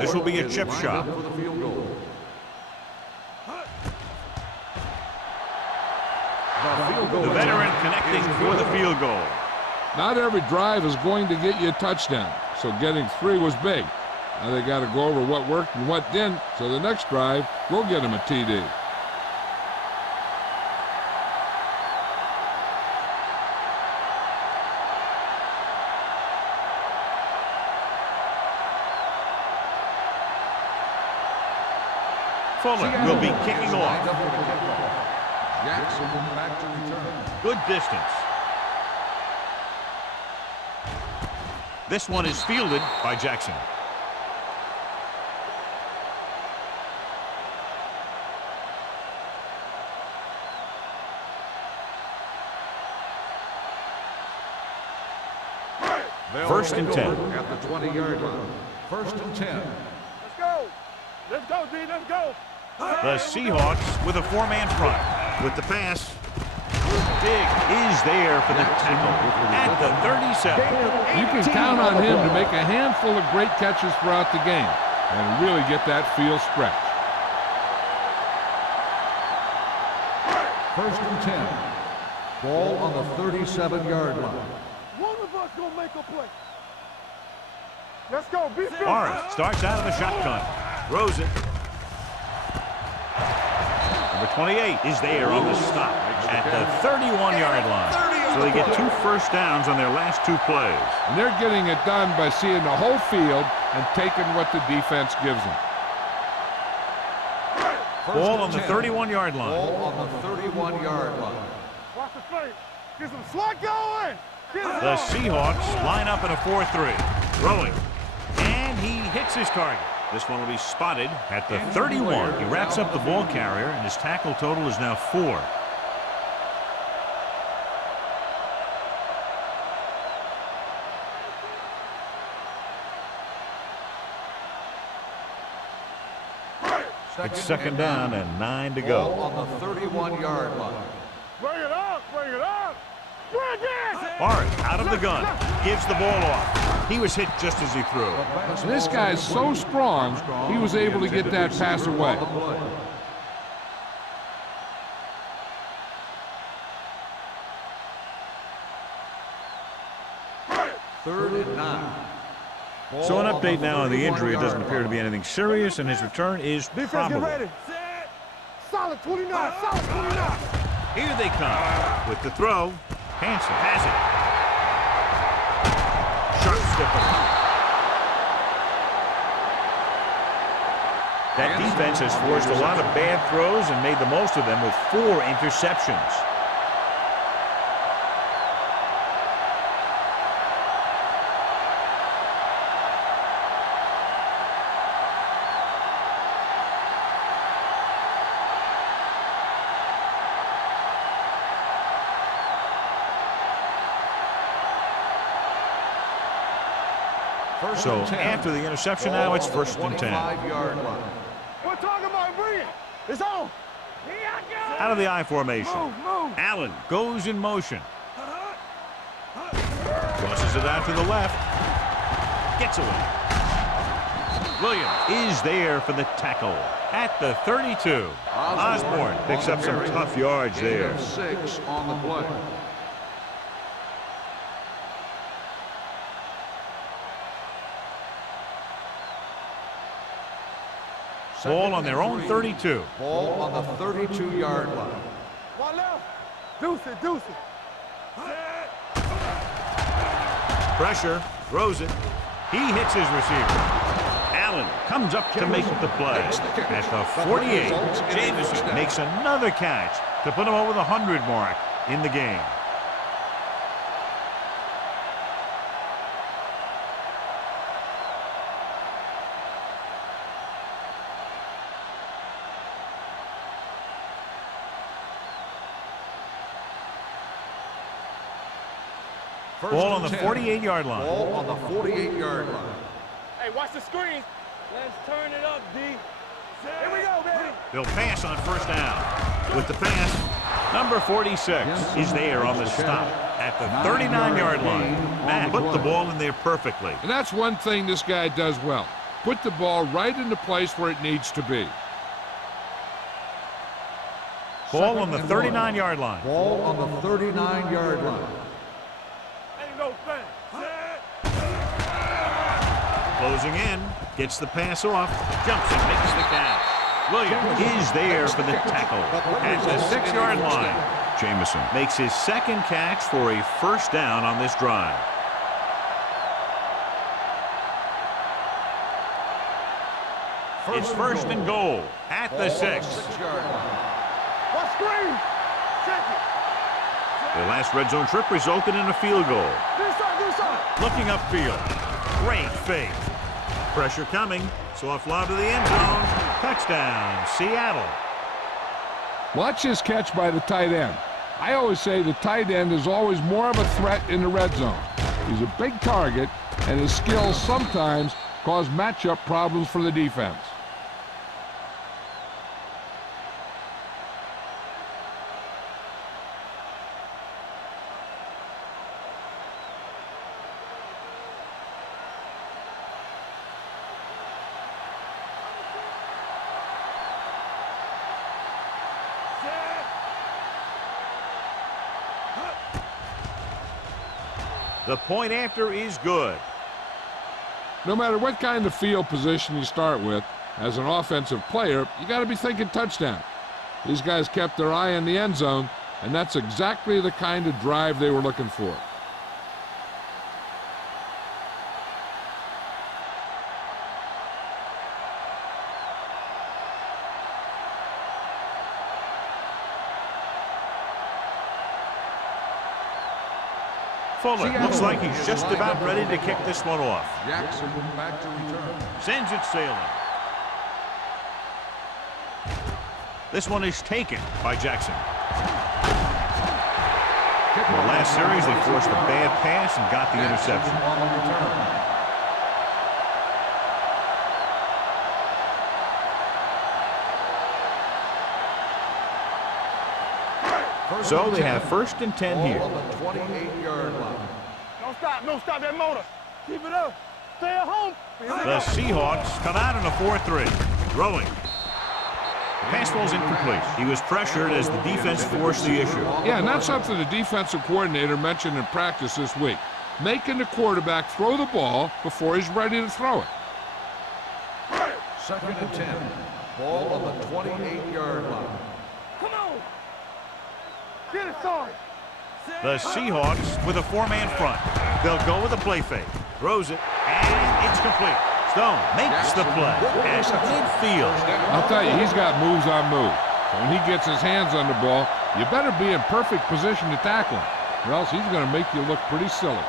This will be a chip shot. For the field goal. The veteran connecting for the field goal. Not every drive is going to get you a touchdown, so getting 3 was big. Now they got to go over what worked and what didn't, so the next drive will get them a TD. Fuller will be kicking off. Jackson will back to return. Good distance. This one is fielded by Jackson. First and 10. At the 20-yard line. 1st and 10. Let's go. Let's go, D. Let's go. The Seahawks with a 4-man front. With the pass. Dig is there for the tackle at the 37. You can count on him to make a handful of great catches throughout the game and really get that field stretch. 1st and 10. Ball on the 37-yard line. One of us gonna make a play. Let's go. Be fit. Lawrence starts out of the shotgun. Throws it. Number 28 is there on the stop at the 31-yard line. So they get 2 first downs on their last 2 plays. And they're getting it done by seeing the whole field and taking what the defense gives them. Ball on the 31-yard line. Ball on the 31-yard line. Watch the play. Get some slot going. Get it The on. Seahawks line up in a 4-3. Throwing. And he hits his target. This one will be spotted at the 31. He wraps up the ball carrier, and his tackle total is now 4. It's second down and 9 to go. Ball on the 31-yard line. Bring it up, bring it up. Bring it! Bart out of the gun, gives the ball off. He was hit just as he threw. And this guy's so strong, he was able to get that pass away. Third and 9. So an update now on the injury. It doesn't appear to be anything serious, and his return is Defense, probable. get ready. Solid 29, solid 29. Here they come with the throw. Hansen has it. Sharp stipper. That defense has forced a lot of bad throws and made the most of them with 4 interceptions. So after the interception, now it's first and 10. We're talking about bring it. It's on. Out of the I formation. Move. Allen goes in motion. Crosses it out to the left. Gets away. Williams is there for the tackle at the 32. Osborne picks up some tough yards there. 6 on the play. Ball on their own 32. Ball on the 32-yard line. One left. Deuce it. Pressure, throws it. He hits his receiver. Allen comes up to make the play. At the 48, Jameson makes another catch to put him over the 100 mark in the game. Ball on the 48-yard line. Ball on the 48-yard line. Hey, watch the screen. Let's turn it up, D. Here we go, baby. They'll pass on first down. With the pass, number 46 is there on the stop at the 39-yard line. Matt put the ball in there perfectly. And that's one thing this guy does well. Put the ball right in the place where it needs to be. Ball on the 39-yard line. Ball on the 39-yard line. Ain't no thing. Closing in, gets the pass off, jumps and makes the catch. Williams is there for the tackle at the 6-yard line. Jameson makes his second catch for a first down on this drive. It's first and goal at the 6. What screen? Check it. The last red zone trip resulted in a field goal. Do something. Looking upfield. Great fake. Pressure coming. Soft lob to the end zone. Touchdown, Seattle. Watch this catch by the tight end. I always say the tight end is always more of a threat in the red zone. He's a big target, and his skills sometimes cause matchup problems for the defense. The point after is good. No matter what kind of field position you start with, as an offensive player, you got to be thinking touchdown. These guys kept their eye on the end zone, and that's exactly the kind of drive they were looking for. Fuller looks like he's just about ready to kick this one off. Jackson back to return. Sends it sailing. This one is taken by Jackson. In the last series, they forced a bad pass and got the interception. On the return. So they have 1st and 10 here. On the 28-yard line. Don't stop that motor. Keep it up. Stay at home. The Seahawks come out in a 4-3. Throwing. The pass ball's incomplete. He was pressured as the defense forced the issue. Yeah, and that's something the defensive coordinator mentioned in practice this week. Making the quarterback throw the ball before he's ready to throw it. 2nd and 10. Ball on the 28-yard line. Come on. Get it, Sarge. The Seahawks with a 4-man front. They'll go with a play fake. Throws it, and it's complete. Stone makes the play at midfield. I'll tell you, he's got moves on moves. So when he gets his hands on the ball, you better be in perfect position to tackle him, or else he's going to make you look pretty silly.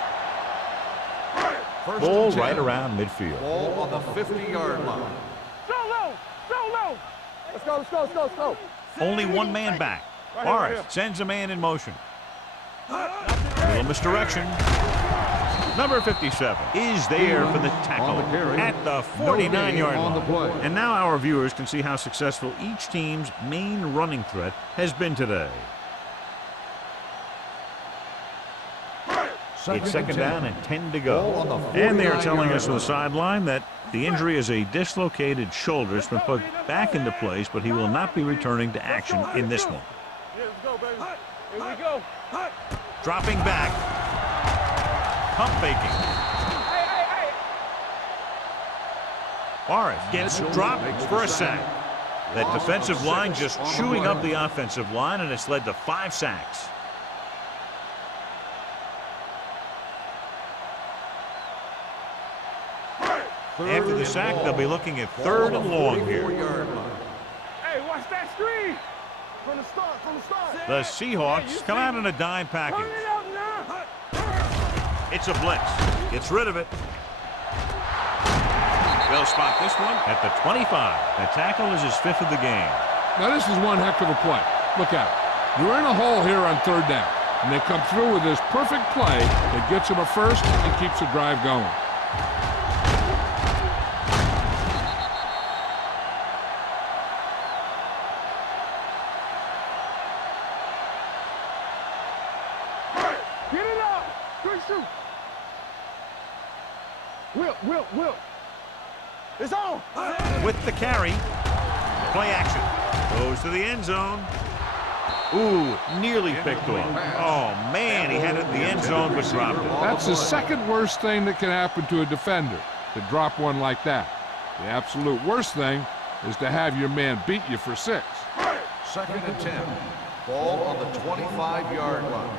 Ball right around midfield. Ball on the 50-yard line. So low. Let's go. Only one man back. Morris sends a man in motion. Little misdirection. Number 57 is there for the tackle at the 49-yard line. And now our viewers can see how successful each team's main running threat has been today. It's 2nd down and 10 to go. And they are telling us on the sideline that the injury is a dislocated shoulder. It's been put back into place, but he will not be returning to action in this one. Here we go, baby. Here we go. Dropping back. Pump faking. Morris gets dropped for a sack. That defensive line just chewing up the offensive line, and it's led to 5 sacks. After the sack, they'll be looking at 3rd and long here. Hey, watch that screen. From the start. The Seahawks come out in a dime package. Turn it out now. It's a blitz. Gets rid of it. They'll spot this one at the 25. The tackle is his 5th of the game. Now this is one heck of a play. Look at it. You're in a hole here on 3rd down, and they come through with this perfect play that gets them a first and keeps the drive going. Get it up. Good shoot. Whip. It's on. With the carry. Play action. Goes to the end zone. Ooh, nearly picked off. Oh, man, he had it in the end zone but dropped it. That's the second worst thing that can happen to a defender, to drop one like that. The absolute worst thing is to have your man beat you for 6. 2nd and 10. Ball on the 25-yard line.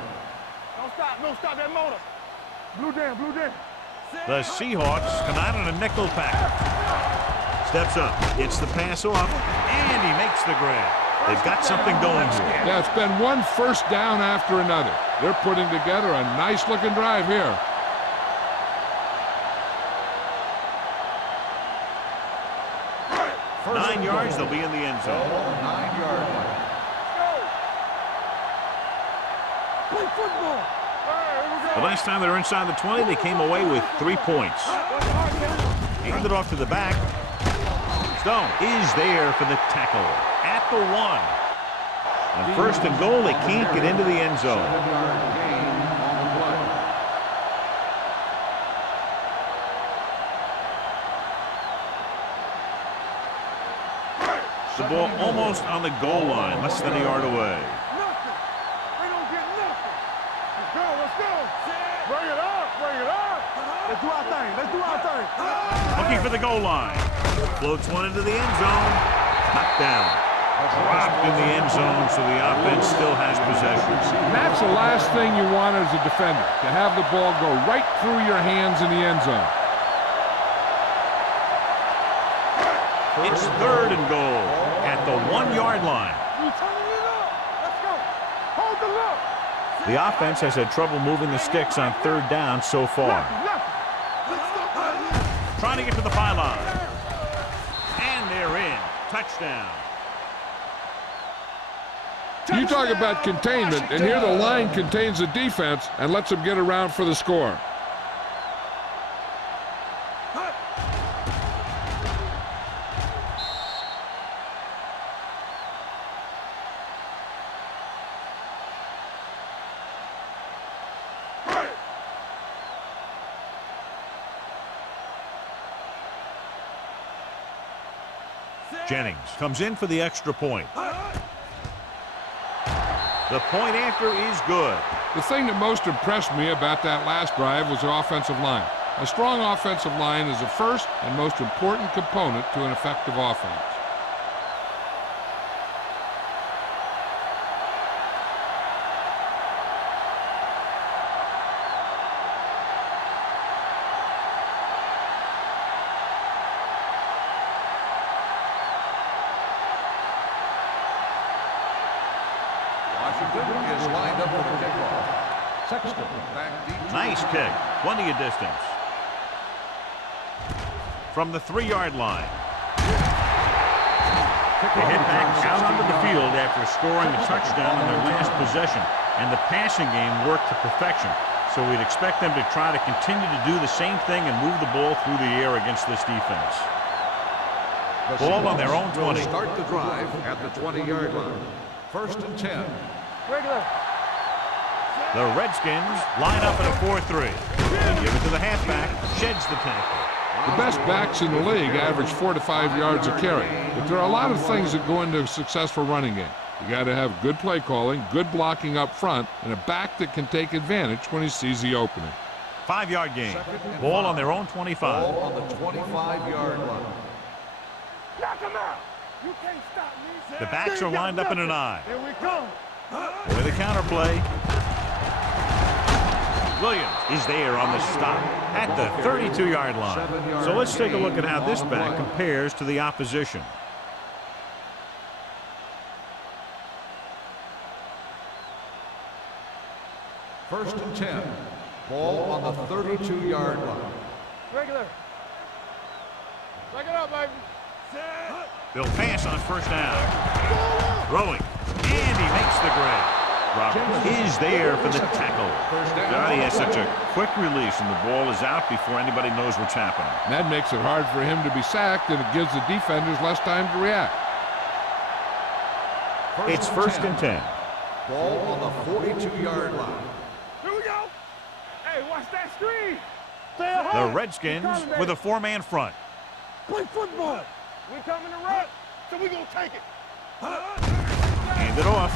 Don't stop that motor. Blue down. The Seahawks come out in a nickel package. Steps up, gets the pass off, and he makes the grab. They've got something going here. Yeah, it's been one first down after another. They're putting together a nice-looking drive here. First 9 yards, they'll be in the end zone. 9-yard line. Play football. The last time they were inside the 20, they came away with 3 points. Hand it off to the back. Stone is there for the tackle at the 1. On 1st and goal, they can't get into the end zone. 7-yard gain on the play. The ball almost on the goal line, less than a yard away. Nothing. They don't get nothing. Let's go. Bring it up. Let's do our thing. Looking for the goal line. Floats one into the end zone. Knocked down. Dropped in the end zone, so the offense still has possession. And that's the last thing you want as a defender, to have the ball go right through your hands in the end zone. It's 3rd and goal at the 1-yard line. We turning it up. Let's go. Hold the look. The offense has had trouble moving the sticks on 3rd down so far. Trying to get to the pylon. And they're in. Touchdown. You talk about containment, and here the line contains the defense and lets them get around for the score. Jennings comes in for the extra point. The point after is good. The thing that most impressed me about that last drive was the offensive line. A strong offensive line is the first and most important component to an effective offense. Washington is lined up for the kickoff. Sexton back deep. Nice kick. Plenty of distance. From the 3-yard line. They head back out onto the field after scoring a touchdown on their last possession. And the passing game worked to perfection. So we'd expect them to try to continue to do the same thing and move the ball through the air against this defense. Ball on their own 20. Start the drive at the 20-yard line. 1st and 10. Regular. The Redskins line up in a 4-3. And give it to the halfback. Sheds the tackle. The best backs in the league average 4 to 5 yards a carry. But there are a lot of things that go into a successful running game. You got to have good play calling, good blocking up front, and a back that can take advantage when he sees the opening. 5-yard gain. Ball on their own 25. Ball on the 25-yard line. Knock him out. You can't stop me. The backs are lined up in an I. Here we come. With a counter play. Williams is there on the stop at the 32-yard line. So let's take a look at how this back compares to the opposition. First and 10. Ball on the 32-yard line. Regular. Break it up, baby. They'll pass on 1st down. Throwing. And he makes the grab. Roberts is there for the tackle. God, he has such a quick release, and the ball is out before anybody knows what's happening. That makes it hard for him to be sacked, and it gives the defenders less time to react. It's 1st and 10. Ball on the 42-yard line. Here we go. Hey, watch that screen. The Redskins with a 4-man front. Play football. We coming to run, so we gonna take it. Hand it off.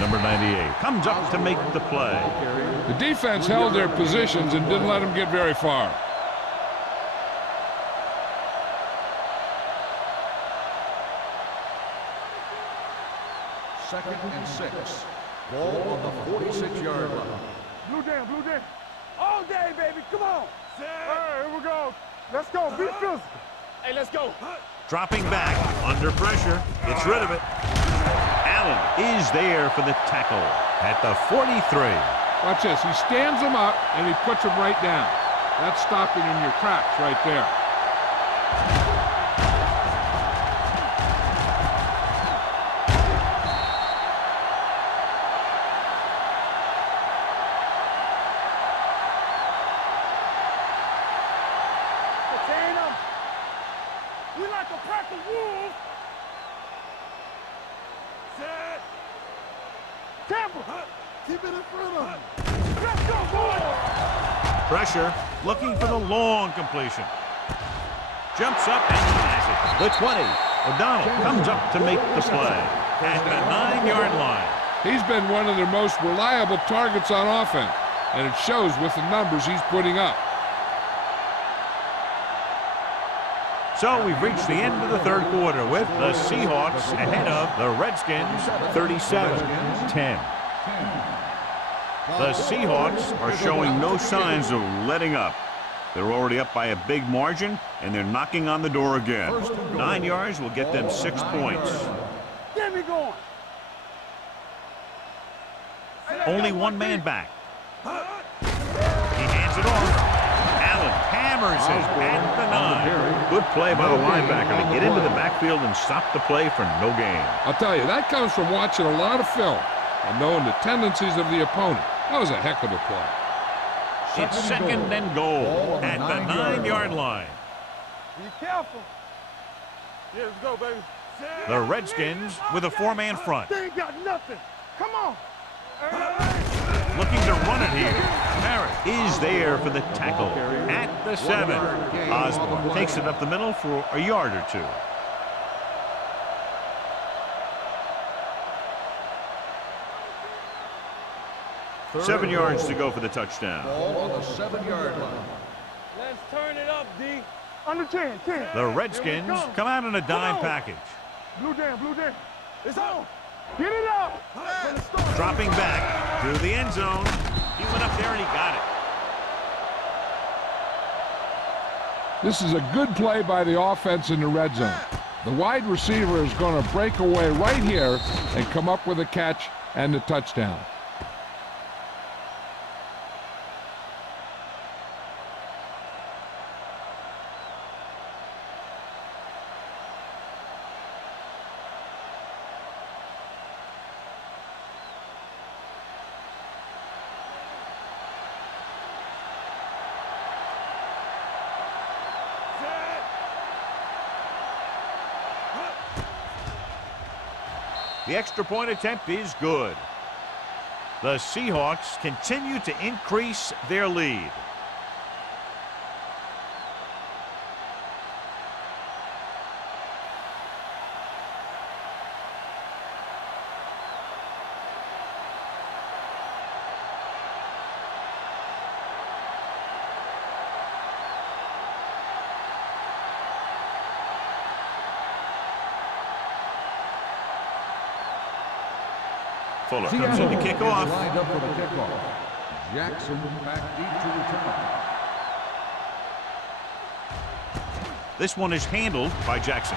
Number 98 comes up to make the play. The defense held their positions and didn't let them get very far. Second and 6. Ball on the 46-yard line. Blue down. All day, baby. Come on. All right, here we go. Let's go. Be physical. Hey, let's go. Dropping back under pressure. Gets rid of it. Allen is there for the tackle at the 43. Watch this. He stands them up, and he puts them right down. That's stopping in your tracks right there. Contain them. We like a pack of wolves. Set. Tampa. Keep it in front of him. Let's go, boy. Pressure, looking for the long completion. Jumps up and has it. The 20. O'Donnell comes up to make the play at the 9-yard line. He's been one of their most reliable targets on offense, and it shows with the numbers he's putting up. So we've reached the end of the 3rd quarter with the Seahawks ahead of the Redskins 37-10. The Seahawks are showing no signs of letting up. They're already up by a big margin, and they're knocking on the door again. 9 yards will get them 6 points. Get me going. Only one man back. He hands it off. Allen hammers it at the 9. Good play by the linebacker to get into the backfield and stop the play for no gain. I'll tell you, that comes from watching a lot of film and knowing the tendencies of the opponent. That was a heck of a play. It's 2nd and goal at the 9-yard line. Be careful. Yeah, let's go, baby. The Redskins with a 4-man front. They ain't got nothing. Come on. Looking to run it here. Merritt is there for the tackle at the 7. Osborne takes it up the middle for a yard or 2. 7 yards to go for the touchdown. Ball on the 7-yard line. Let's turn it up, D. Under 10. The Redskins come out in a dime package. Blue down. It's on. Get it up. Dropping back to the end zone. He went up there and he got it. This is a good play by the offense in the red zone. The wide receiver is going to break away right here and come up with a catch and the touchdown. The extra point attempt is good. The Seahawks continue to increase their lead. Fuller comes in to kick off. Lined up for the kickoff. Jackson back deep to return. This one is handled by Jackson.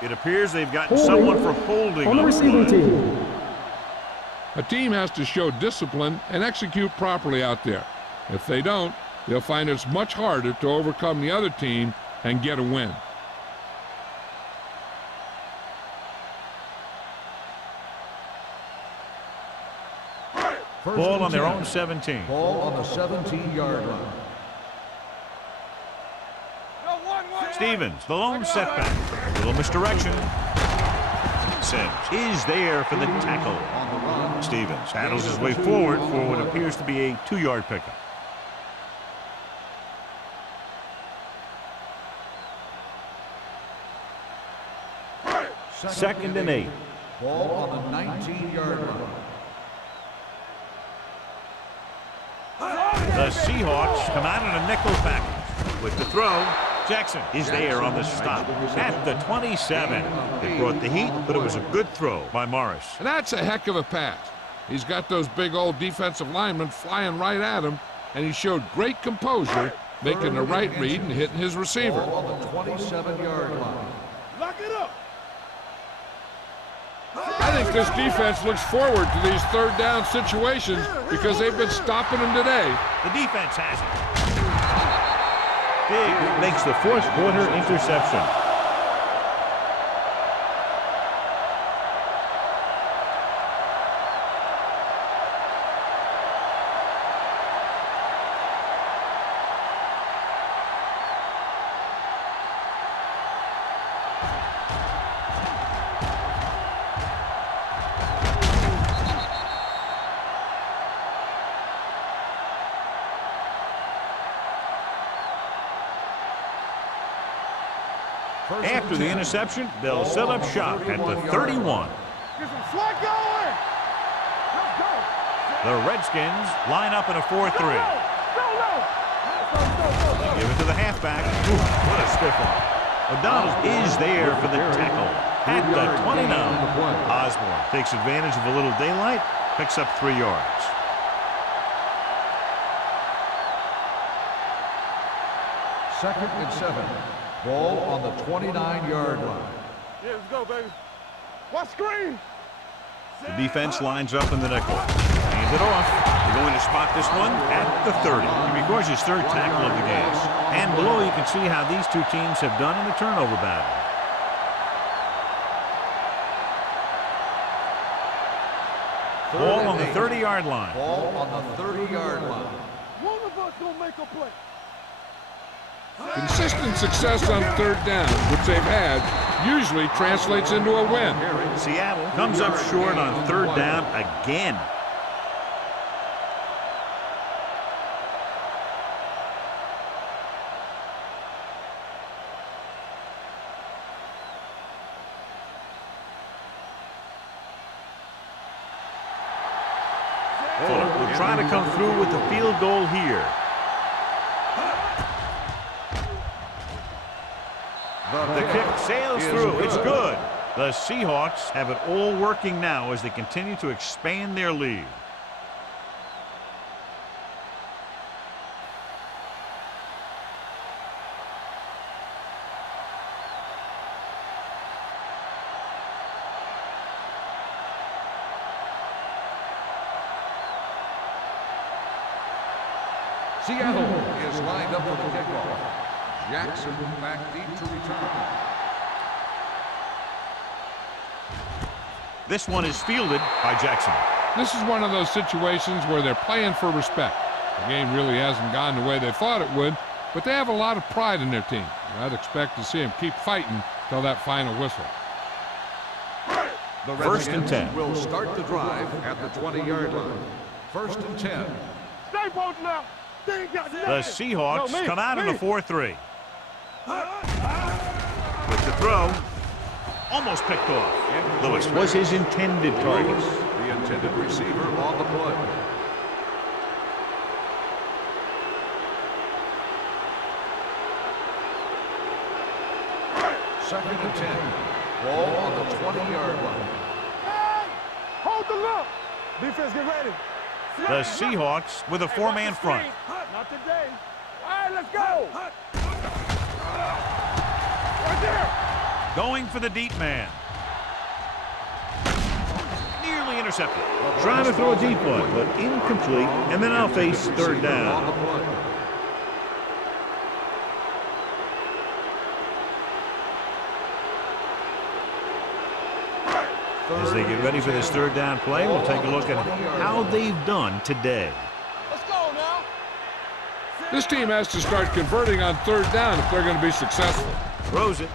It appears they've gotten someone for holding on the receiving play. team. A team has to show discipline and execute properly out there. If they don't, they'll find it's much harder to overcome the other team and get a win. Ball on their own 17. Ball on the 17-yard line. Stevens, the lone setback. Little misdirection. Sims is there for the tackle. Stevens paddles his way forward for what appears to be a 2-yard pickup. Second and 8. Ball on the 19-yard line. The Seahawks come out in a nickel package. With the throw, Jackson is there on the stop at the 27. It brought the heat, but it was a good throw by Morris. And that's a heck of a pass. He's got those big old defensive linemen flying right at him, and he showed great composure, making the right read and hitting his receiver. Ball on the 27-yard line. Lock it up. I think this defense looks forward to these third down situations because they've been stopping them today. The defense has it. Big makes the fourth quarter interception. After the interception, they'll set up shop at the 31. Get some swag going. Let's go. The Redskins line up in a 4-3. Go. Give it to the halfback. Ooh, what a stiff one. O'Donnell is there for the tackle at the 29. Osborne takes advantage of a little daylight, picks up 3 yards. Second and 7. Ball on the 29-yard line. Yeah, let's go, baby. Watch screen. The defense lines up in the nickel. Hand it off. They're going to spot this one at the 30. He records his third tackle of the game. And below you can see how these two teams have done in the turnover battle. Ball on the 30-yard line. Ball on the 30-yard line. One of us gonna make a play. Consistent success on third down, which they've had, usually translates into a win. Seattle comes up short on third down again. Fuller will try to come through with the field goal here. The kick sails through. It's good. The Seahawks have it all working now as they continue to expand their lead. Seattle is lined up for the kickoff. Jackson back deep to return. This one is fielded by Jackson. This is one of those situations where they're playing for respect. The game really hasn't gone the way they thought it would, but they have a lot of pride in their team. I'd expect to see them keep fighting till that final whistle. The First and 10. will start the drive at the 20-yard line. First and 10. Stay both now. The Seahawks come out in a 4-3. With the throw, almost picked off. Lewis was his intended target. The intended receiver on the play. Second and 10. Ball on the 20-yard line. Hey! Hold the look. Defense, get ready. The Seahawks with a four-man front. Not today. All right, let's go. Right there. Going for the deep man. Nearly intercepted. Trying to throw a deep one, but incomplete, and then I'll face third down. As they get ready for this third down play, we'll take a look at how they've done today. Let's go now. This team has to start converting on third down if they're going to be successful. Throws it.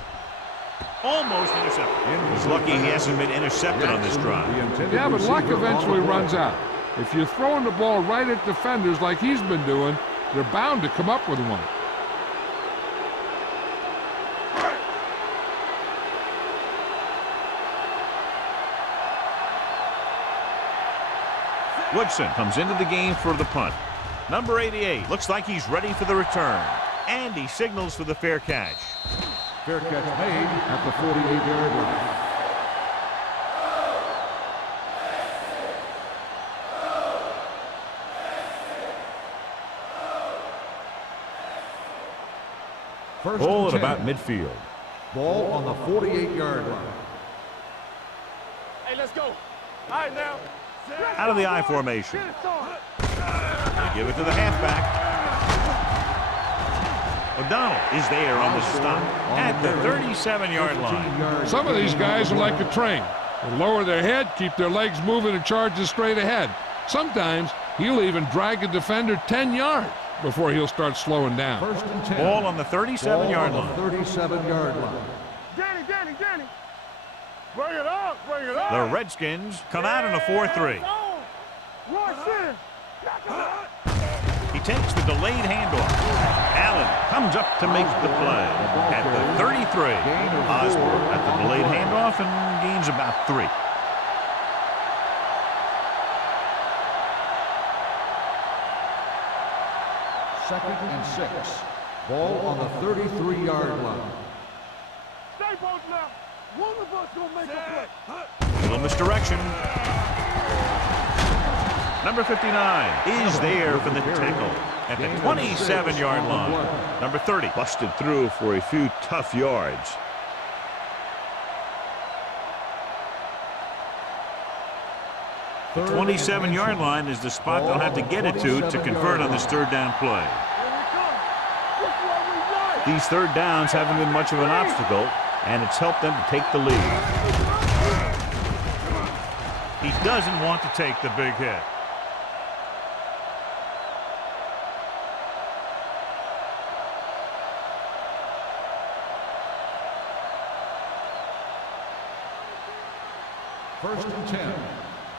Almost intercepted. He's lucky he hasn't been intercepted on this drive. Yeah, but luck eventually runs out. If you're throwing the ball right at defenders like he's been doing, they're bound to come up with one. Woodson comes into the game for the punt. Number 88 looks like he's ready for the return. And he signals for the fair catch. Fair catch made at the 48-yard line. Ball at about midfield. Ball on the 48-yard line. Hey, let's go. All right, now. Out of the I formation. They give it to the halfback. O'Donnell is there on the stop at the 37-yard line. Some of these guys are like a train. They lower their head, keep their legs moving, and charge straight ahead. Sometimes he'll even drag a defender 10 yards before he'll start slowing down. First and 10. Ball on the 37-yard line. 37-yard line. Danny. Bring it up. The Redskins come out in a 4-3. He takes the delayed handoff. Allen comes up to make the play at the 33. Osborne at the delayed handoff and gains about 3. Second and 6. Ball on the 33-yard line. Stay both now. One of us gonna make a play. Little misdirection. Number 59 is there for the tackle at the 27-yard line. Number 30 busted through for a few tough yards. The 27-yard line is the spot they'll have to get it to convert on this third down play. These third downs haven't been much of an obstacle, and it's helped them to take the lead. He doesn't want to take the big hit. First and 10.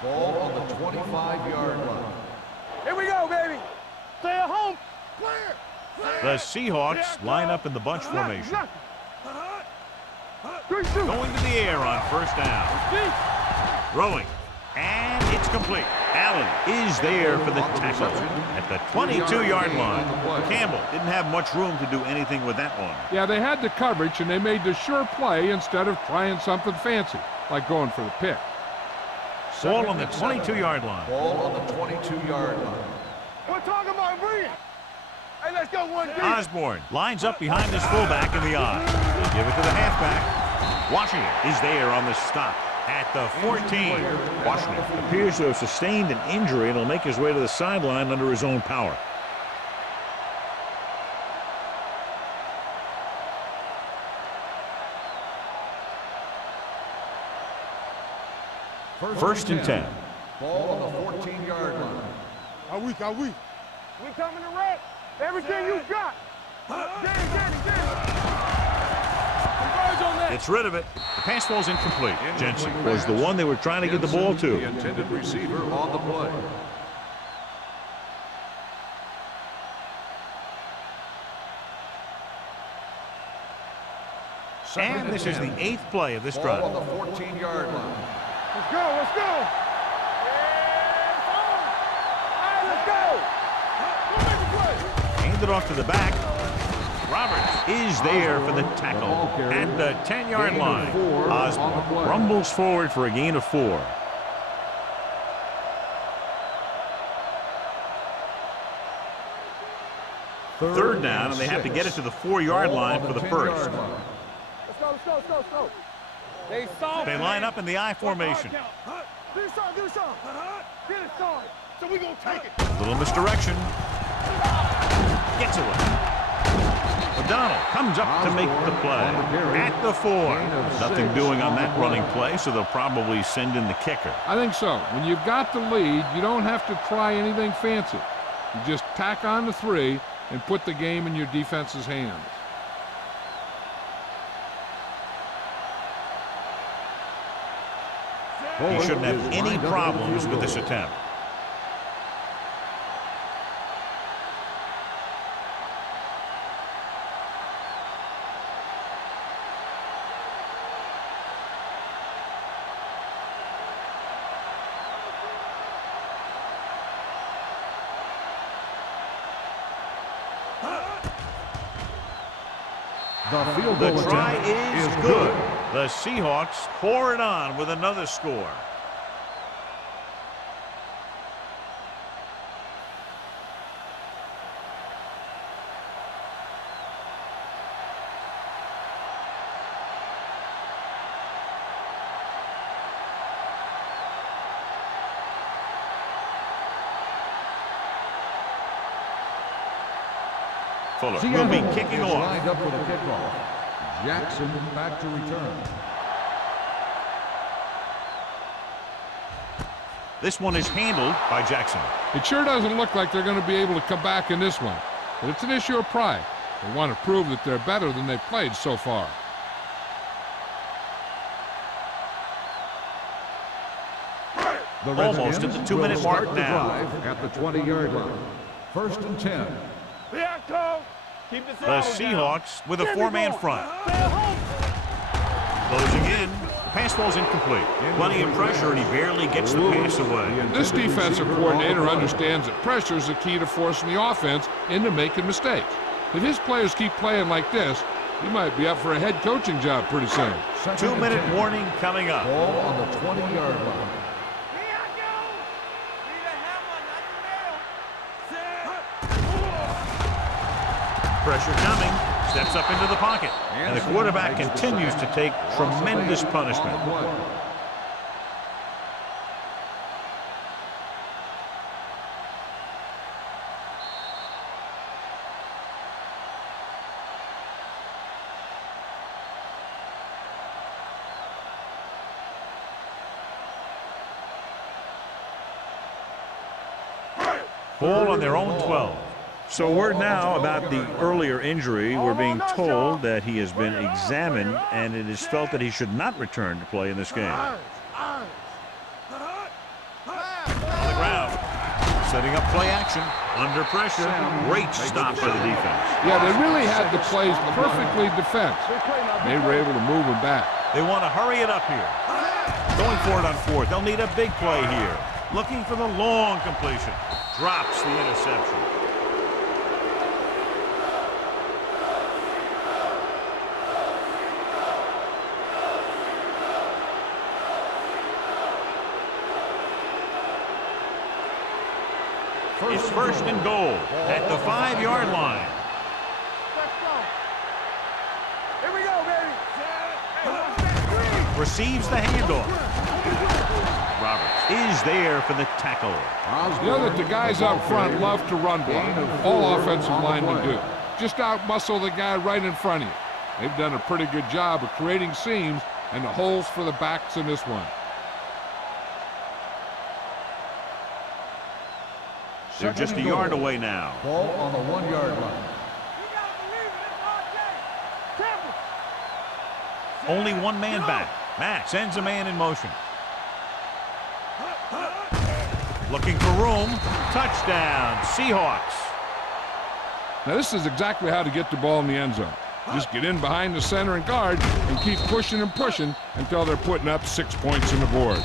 Ball on the 25-yard line. Here we go, baby. Stay at home. Clear. The Seahawks line up in the bunch formation. Going to the air on first down. Throwing. And it's It's complete. Allen is there for the tackle at the 22-yard line. Campbell didn't have much room to do anything with that one. Yeah, they had the coverage, and they made the sure play instead of trying something fancy, like going for the pick. Ball on the 22-yard line. Ball on the 22-yard line. We're talking about bringing. Hey, let's go one deep. Osborne lines up behind his fullback in the I. He'll give it to the halfback. Washington is there on the stop at the 14. Washington appears to have sustained an injury and will make his way to the sideline under his own power. First and 10. Ball on the 14-yard line. Are we? We coming to wreck. Everything you got. Get it. Gets rid of it. The pass ball's incomplete. Jensen was the one they were trying to get the ball to. The intended receiver on the play. And this is the 8th play of this drive. Ball on the 14-yard line. Let's go. Let's go. Go make the play. Hand it off to the back. Roberts is there for the tackle at the 10-yard line. Osborne rumbles forward for a gain of 4. Third down, and they have to get it to the 4-yard line for the first. Let's go. They line up in the I formation. Get it started. Get it started. So we gonna take it. A little misdirection. Gets away. O'Donnell comes up to make the play at the 4. Nothing doing on that running play, so they'll probably send in the kicker. I think so. When you've got the lead, you don't have to try anything fancy. You just tack on the 3 and put the game in your defense's hands. He shouldn't have any problems with this attempt. The try is good. The Seahawks pour it on with another score. Fuller will be kicking off. Lined up for the kickoff. Jackson back to return. This one is handled by Jackson. It sure doesn't look like they're going to be able to come back in this one, but it's an issue of pride. They want to prove that they're better than they've played so far. Almost at the 2-minute mark now. At the 20-yard line. First and 10. The Seahawks with a 4-man front. Closing in. The pass ball's incomplete. Plenty of pressure, and he barely gets the pass away. This defensive coordinator understands that pressure is the key to forcing the offense into making mistakes. If his players keep playing like this, he might be up for a head coaching job pretty soon. 2-minute warning coming up. Ball on the 20-yard line. Pressure coming. Steps up into the pocket. And the quarterback continues to take tremendous punishment. Ball on their own 12. So word now about the earlier injury. We're being told that he has been examined and it is felt that he should not return to play in this game. On the ground. Setting up play action. Under pressure. Great stop by the defense. Yeah, they really had the plays perfectly defensed. They were able to move him back. They want to hurry it up here. Going for it on fourth. They'll need a big play here. Looking for the long completion. Drops the interception. It's first and goal at the 5-yard line. Let's go. Here we go, baby. Receives the handoff. Roberts is there for the tackle. You know that the guys up front love to run block. All offensive linemen do. Just out-muscle the guy right in front of you. They've done a pretty good job of creating seams and the holes for the backs in this one. They're just a yard away now. Ball on the 1-yard line. Only one man back. Matt sends a man in motion. Looking for room. Touchdown, Seahawks. Now this is exactly how to get the ball in the end zone. Just get in behind the center and guard and keep pushing and pushing until they're putting up 6 points on the board.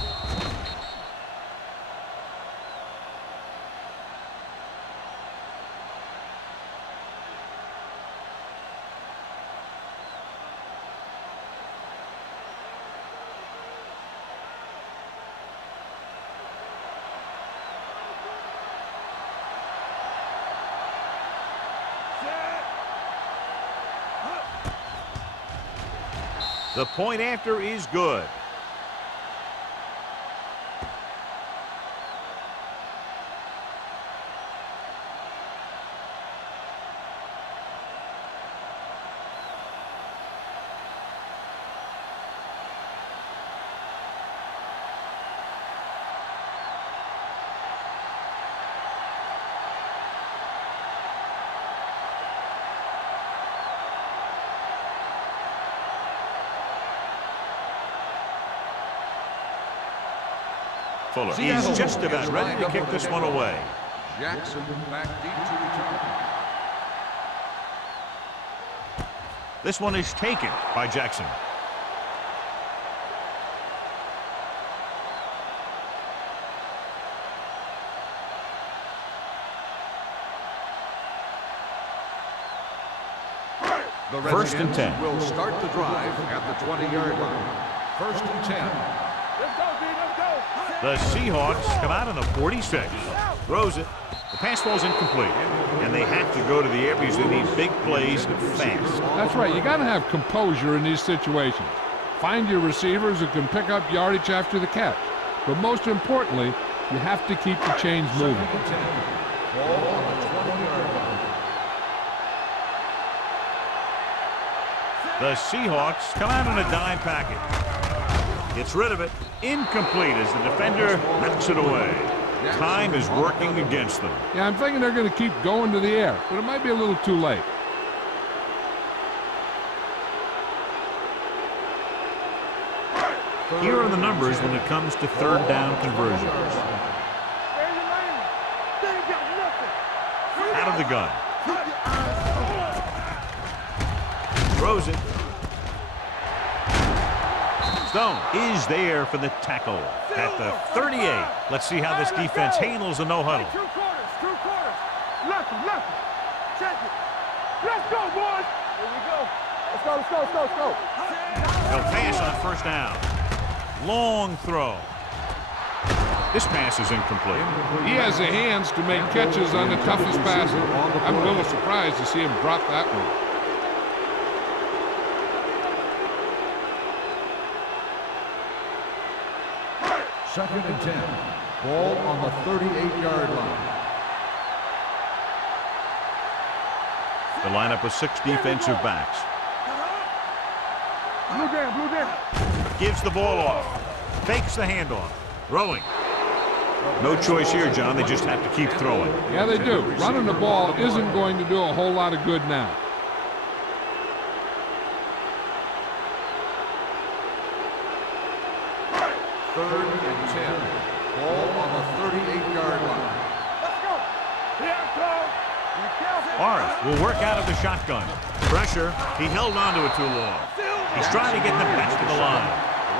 The point after is good. Fuller is just about ready to kick this one away. Jackson back deep to return. This one is taken by Jackson. The First and 10. will start the drive at the 20-yard line. First and 10. Let's go, D. Let's go. The Seahawks come out on the 46. Throws it. The pass ball's incomplete. And they have to go to the areas that need big plays fast. That's right. You got to have composure in these situations. Find your receivers who can pick up yardage after the catch. But most importantly, you have to keep the chains moving. Ball on the 20-yard line. The Seahawks come out on a dime packet. Gets rid of it. Incomplete as the defender knocks it away. Time is working against them. Yeah, I'm thinking they're going to keep going to the air, but it might be a little too late. Here are the numbers when it comes to third down conversions. Out of the gun. Throws it. Stone is there for the tackle at the 38. Let's see how this defense handles a no-huddle. Two quarters. Left him. Check it. Let's go, boys. Here we go. Let's go. They'll pass on first down. Long throw. This pass is incomplete. He has the hands to make catches on the toughest passes. I'm a little surprised to see him drop that one. Second and 10. Ball on the 38-yard line. The lineup of 6 defensive backs. Blue down. Gives the ball off. Fakes the handoff. Throwing. No choice here, John. They just have to keep throwing. Yeah, they do. Running the ball isn't going to do a whole lot of good now. Third and 10. Ball on the 38-yard line. Let's go. Here, go. Be careful. Morris will work out of the shotgun. Pressure. He held on to it too long. He's trying to get them back to the line.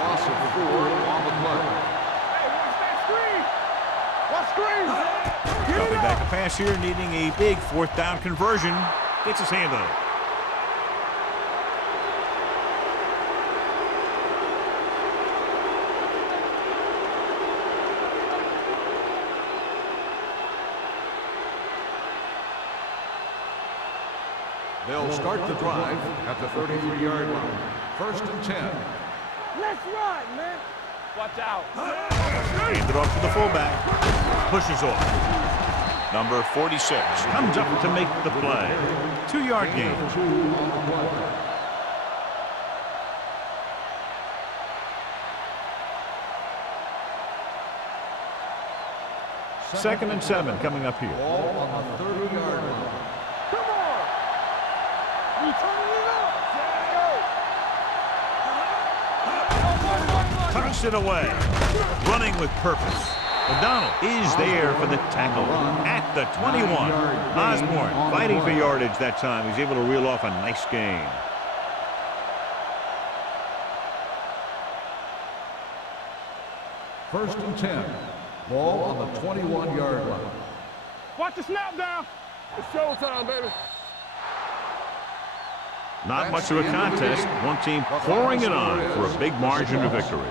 Loss of 4 on the play. pass here, needing a big fourth down conversion. Gets his hand on it. They'll start the drive at the 33-yard line. 1st and 10. Let's ride, man. Watch out. Hand it off to the fullback. Pushes off. Number 46 comes up to make the play. 2-yard gain. Second and 7 coming up here. Ball on the 30-yard line. Come on. We turning it up. Tucks it away. Running with purpose. O'Donnell is there for the tackle at the 21. Osborne fighting for yardage that time. He's able to reel off a nice gain. First and 10. Ball on the 21-yard line. Watch the snap down. It's showtime, baby. Not much of a contest. One team pouring it on for a big margin of victory.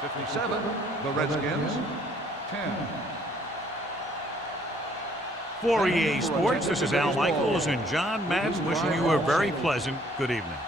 57, the Redskins. 10. For EA Sports, this is Al Michaels and John Madden wishing you a very pleasant good evening.